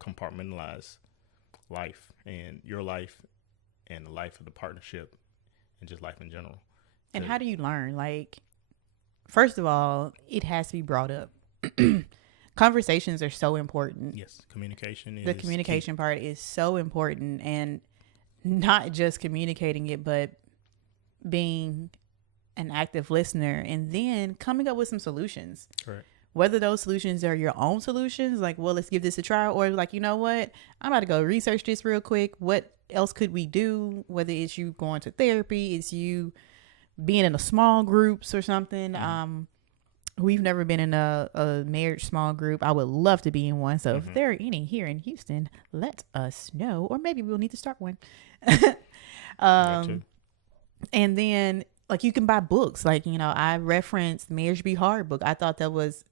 compartmentalize life, and your life and the life of the partnership and just life in general. And how do you learn? Like, first of all, it has to be brought up. Conversations are so important. Yes, communication. The communication part is so important, and not just communicating it, but being an active listener and then coming up with some solutions. Correct. Whether those solutions are your own solutions, like, well, let's give this a try, or like, you know what, I'm about to go research this real quick. What else could we do? Whether it's you going to therapy, it's you being in a small groups or something. We've never been in a marriage small group. I would love to be in one. So if there are any here in Houston, let us know, or maybe we'll need to start one. And then, like, you can buy books. Like, I referenced Marriage Be Hard book. I thought that was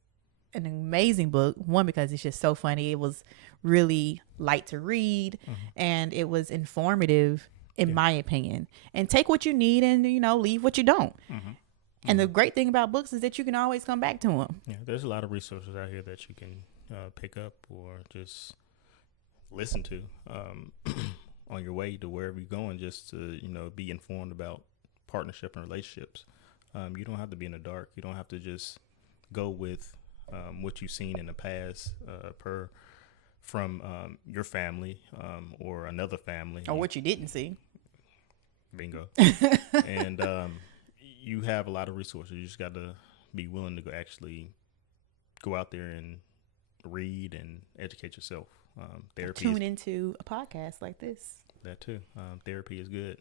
an amazing book. One, because it's just so funny. It was really light to read, and it was informative, in my opinion. And take what you need and, leave what you don't. And the great thing about books is that you can always come back to them. Yeah, there's a lot of resources out here that you can pick up or just listen to on your way to wherever you're going, just to, be informed about partnership and relationships. You don't have to be in the dark. You don't have to just go with what you've seen in the past from your family or another family. Or what you didn't see. Bingo. And you have a lot of resources. You just got to be willing to actually go out there and read and educate yourself. Therapy. Tune into a podcast like this. That too. Therapy is good.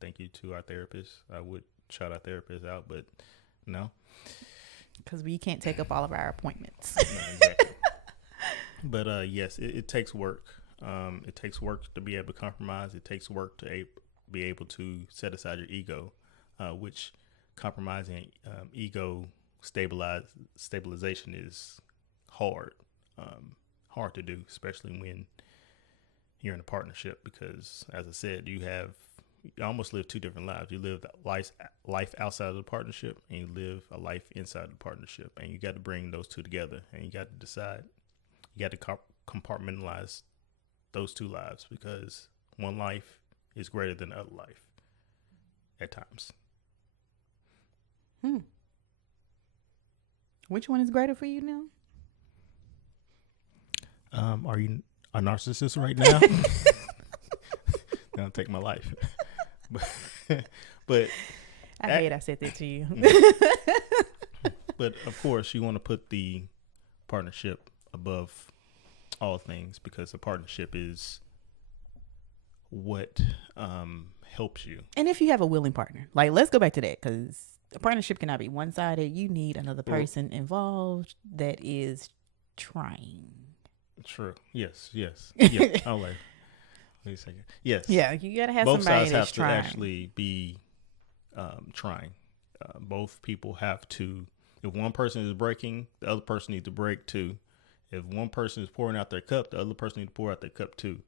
Thank you to our therapists. I would shout our therapists out, but no. Because we can't take up all of our appointments. No, exactly. But yes, it takes work. It takes work to be able to compromise. It takes work to be able to set aside your ego, which compromising ego stabilization is hard. Hard to do, especially when you're in a partnership, because as I said, you almost live two different lives. You live life outside of the partnership, and you live a life inside the partnership, and you got to bring those two together, and you got to decide. You got to compartmentalize those two lives, because one life is greater than the other life at times. Which one is greater for you now? Are you a narcissist right now? Gonna take my life. but I hate I said that to you. But of course, you want to put the partnership above all things, because the partnership is what helps you. And if you have a willing partner, like, let's go back to that, because a partnership cannot be one-sided. You need another person involved that is trying. True. Yes. Yeah. I'll wait a second. Yes. Yeah, you gotta have both somebody sides that's have trying. To actually be trying. Both people have to. If one person is breaking, the other person needs to break too. If one person is pouring out their cup, the other person needs to pour out their cup too.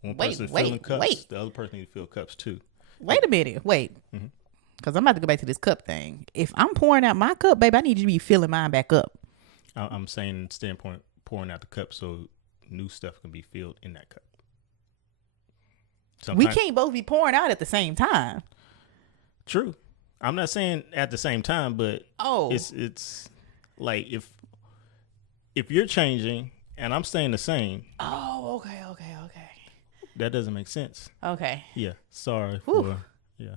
One person is filling cups, the other person needs to fill cups too. Wait a minute. Because I'm about to go back to this cup thing. If I'm pouring out my cup, baby, I need you to be filling mine back up. I'm saying standpoint pouring out the cup so new stuff can be filled in that cup. We can't both be pouring out at the same time. True. I'm not saying at the same time, but it's like if you're changing and I'm staying the same. Oh, okay. That doesn't make sense. Okay. Yeah. Sorry. Yeah.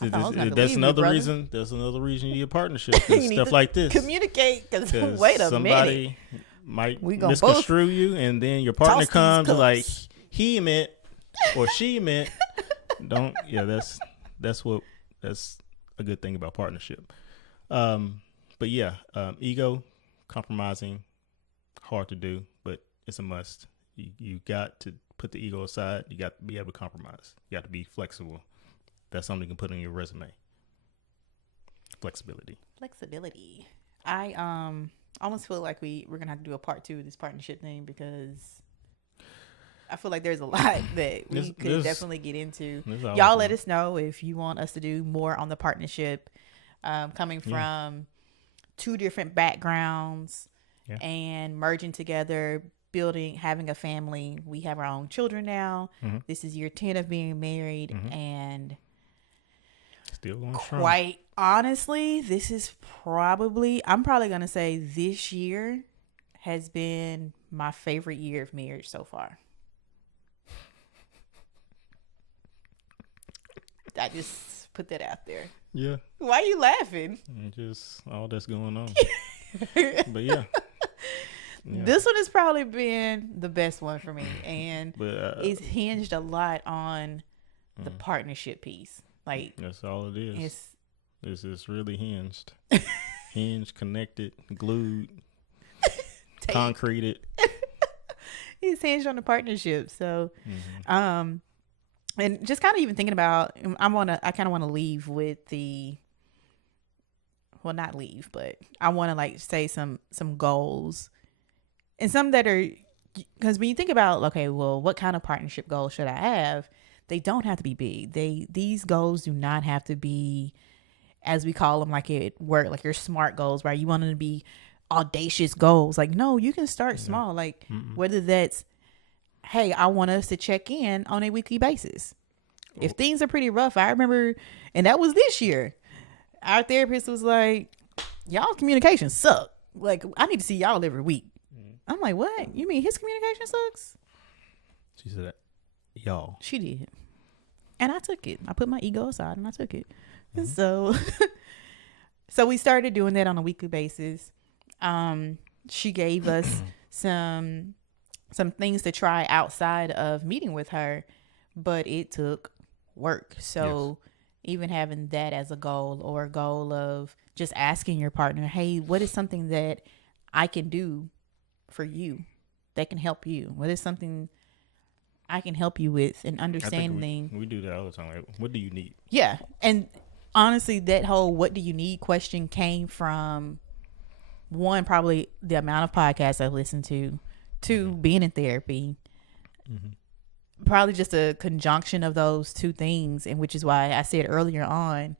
That's another reason. There's another reason you need a partnership. Stuff like this. Communicate. Because wait a somebody minute. might misconstrue you, and then your partner comes like he meant or she meant. Don't. Yeah. That's a good thing about partnership. But yeah, ego, compromising, hard to do, but it's a must. You got to put the ego aside. You got to be able to compromise. You got to be flexible. That's something you can put on your resume. Flexibility. I almost feel like we're gonna have to do a part 2 of this partnership thing, because I feel like there's a lot that we could definitely get into. Y'all let us know if you want us to do more on the partnership, coming from two different backgrounds and merging together, having a family. We have our own children now. This is year 10 of being married, and still going strong. Quite honestly, I'm probably going to say this year has been my favorite year of marriage so far. I just put that out there. Yeah. Why are you laughing? Just all that's going on. But yeah. This one has probably been the best one for me, and it's hinged a lot on the partnership piece. Like, that's all it is. It's really hinged. Hinged, connected, glued, concreted. It's hinged on the partnership. So, and just kind of even thinking about, I kind of want to leave with not leave, but I want to like say some goals, and some that are, because when you think about, okay, well, what kind of partnership goals should I have? They don't have to be big. These goals do not have to be, as we call them, like at work, like your SMART goals, right? You want them to be audacious goals. Like, no, you can start small. Like, whether that's, hey, I want us to check in on a weekly basis. If things are pretty rough, I remember, and that was this year, our therapist was like, y'all communication suck. Like, I need to see y'all every week. I'm like, what? You mean his communication sucks? She said that. Y'all. She did. And I took it. I put my ego aside and I took it. Mhm. So we started doing that on a weekly basis. She gave us some things to try outside of meeting with her, but it took work. So even having that as a goal, or a goal of just asking your partner, hey, what is something that I can do for you that can help you? What is something I can help you with, and I think understanding? we do that all the time. Like, what do you need? Yeah. And honestly, that whole what do you need question came from, one, probably the amount of podcasts I've listened to, two, being in therapy. Probably just a conjunction of those two things, and which is why I said earlier on,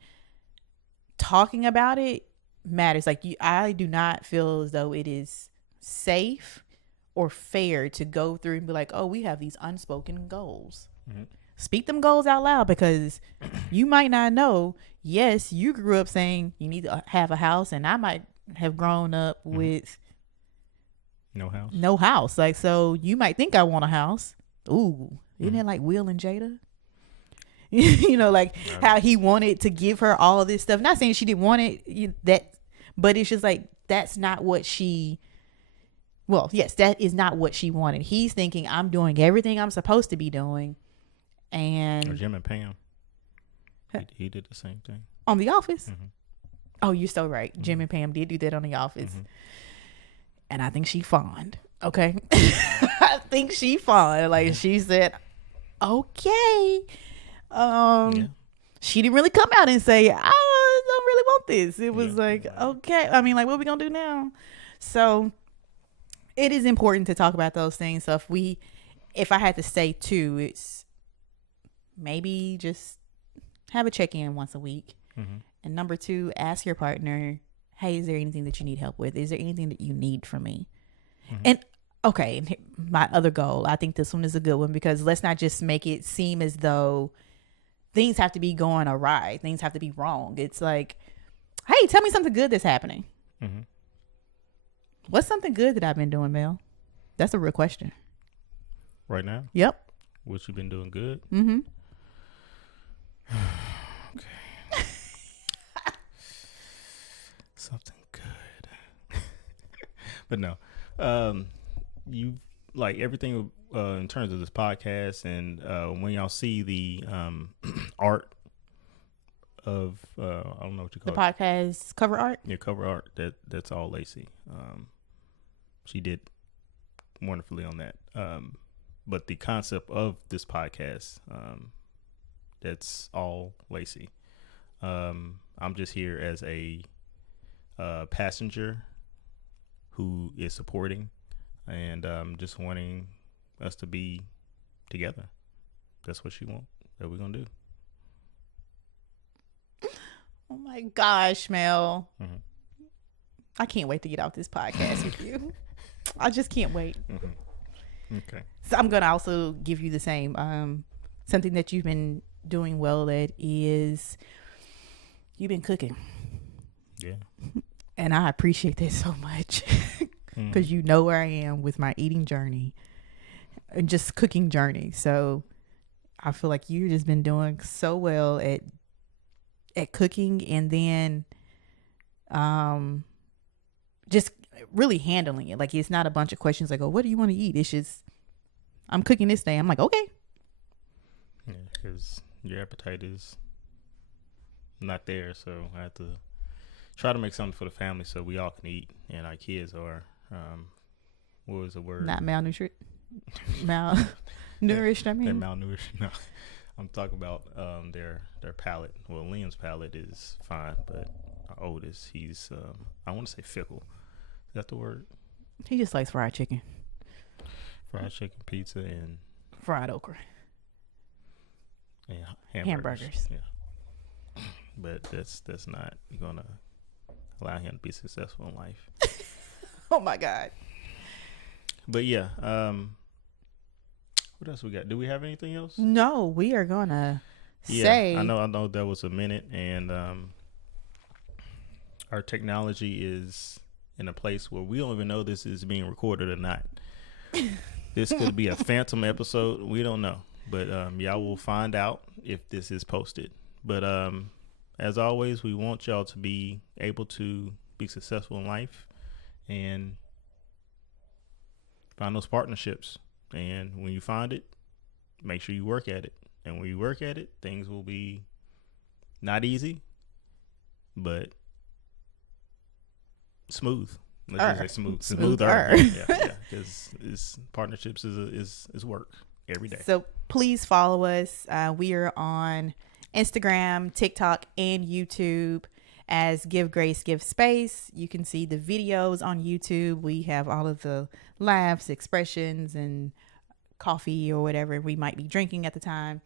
talking about it matters. Like, I do not feel as though it is safe or fair to go through and be like, oh, we have these unspoken goals. Speak them goals out loud, because you might not know. Yes, you grew up saying you need to have a house, and I might have grown up with No house. Like, so you might think I want a house. Ooh, isn't it like Will and Jada? Like how he wanted to give her all this stuff. Not saying she didn't want it, but it's just like, that's not what she. Well, yes, that is not what she wanted. He's thinking, I'm doing everything I'm supposed to be doing. And Or Jim and Pam. He did the same thing on The Office. Oh, you're so right. Jim and Pam did do that on The Office. And I think she fawned. Okay. I think she fawned. Like, she said, okay. She didn't really come out and say, I don't really want this. It was okay. I mean, like, what are we going to do now? So it is important to talk about those things. So if I had to say two, it's maybe just have a check-in once a week. And number two, ask your partner, hey, is there anything that you need help with? Is there anything that you need from me? And okay, my other goal, I think this one is a good one, because let's not just make it seem as though things have to be going awry. Things have to be wrong. It's like, hey, tell me something good that's happening. What's something good that I've been doing, Mel? That's a real question. Right now? Yep. What you been doing good? Okay. Something good. But no. You like everything in terms of this podcast, and when y'all see the art of I don't know what you call the podcast cover art. Yeah, cover art. That's all Layci. She did wonderfully on that. But the concept of this podcast, that's all Layci. I'm just here as a passenger who is supporting, and just wanting us to be together. That's what she wants. That we're gonna do. Oh my gosh, Mel. I can't wait to get off this podcast with you. I just can't wait. Okay. So I'm gonna also give you the same. Something that you've been doing well at is you've been cooking. Yeah. And I appreciate that so much, because you know where I am with my eating journey and just cooking journey. So I feel like you've just been doing so well at cooking, and then just really handling it. Like, it's not a bunch of questions like, oh, what do you want to eat? It's just, I'm cooking this day. I'm like, okay. Yeah, because your appetite is not there, so I have to try to make something for the family so we all can eat, and our kids are what was the word? Not malnourished. Malnourished. I mean, they're malnourished. No, I'm talking about their palate. Well, Liam's palate is fine, but our oldest, he's I want to say fickle. Is that the word? he just likes fried chicken, Pizza, and fried okra, hamburgers. Yeah, but that's not gonna allow him to be successful in life. Oh my God. But yeah, what else we got? Do we have anything else? No, we are gonna say. I know that was a minute, and our technology is in a place where we don't even know this is being recorded or not. This could be a phantom episode. We don't know. But y'all will find out if this is posted. But as always, we want y'all to be able to be successful in life and find those partnerships. And when you find it, make sure you work at it. And when you work at it, things will be not easy, but smooth. Let's just say smoother. Yeah. Because partnerships is work every day. So please follow us. We are on Instagram, TikTok, and YouTube as Give Grace, Give Space. You can see the videos on YouTube. We have all of the laughs, expressions, and coffee or whatever we might be drinking at the time.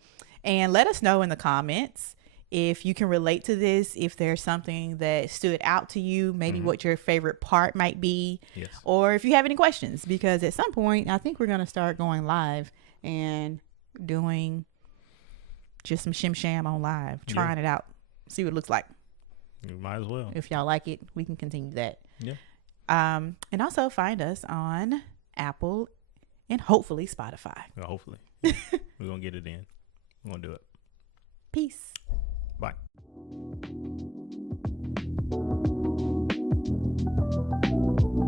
And let us know in the comments if you can relate to this, if there's something that stood out to you, maybe what your favorite part might be, or if you have any questions, because at some point I think we're going to start going live and doing just some shim sham on live, trying it out, see what it looks like. You might as well. If y'all like it, we can continue that. Yeah. And also find us on Apple and hopefully Spotify. Well, hopefully. We're going to get it in. We're going to do it. Peace.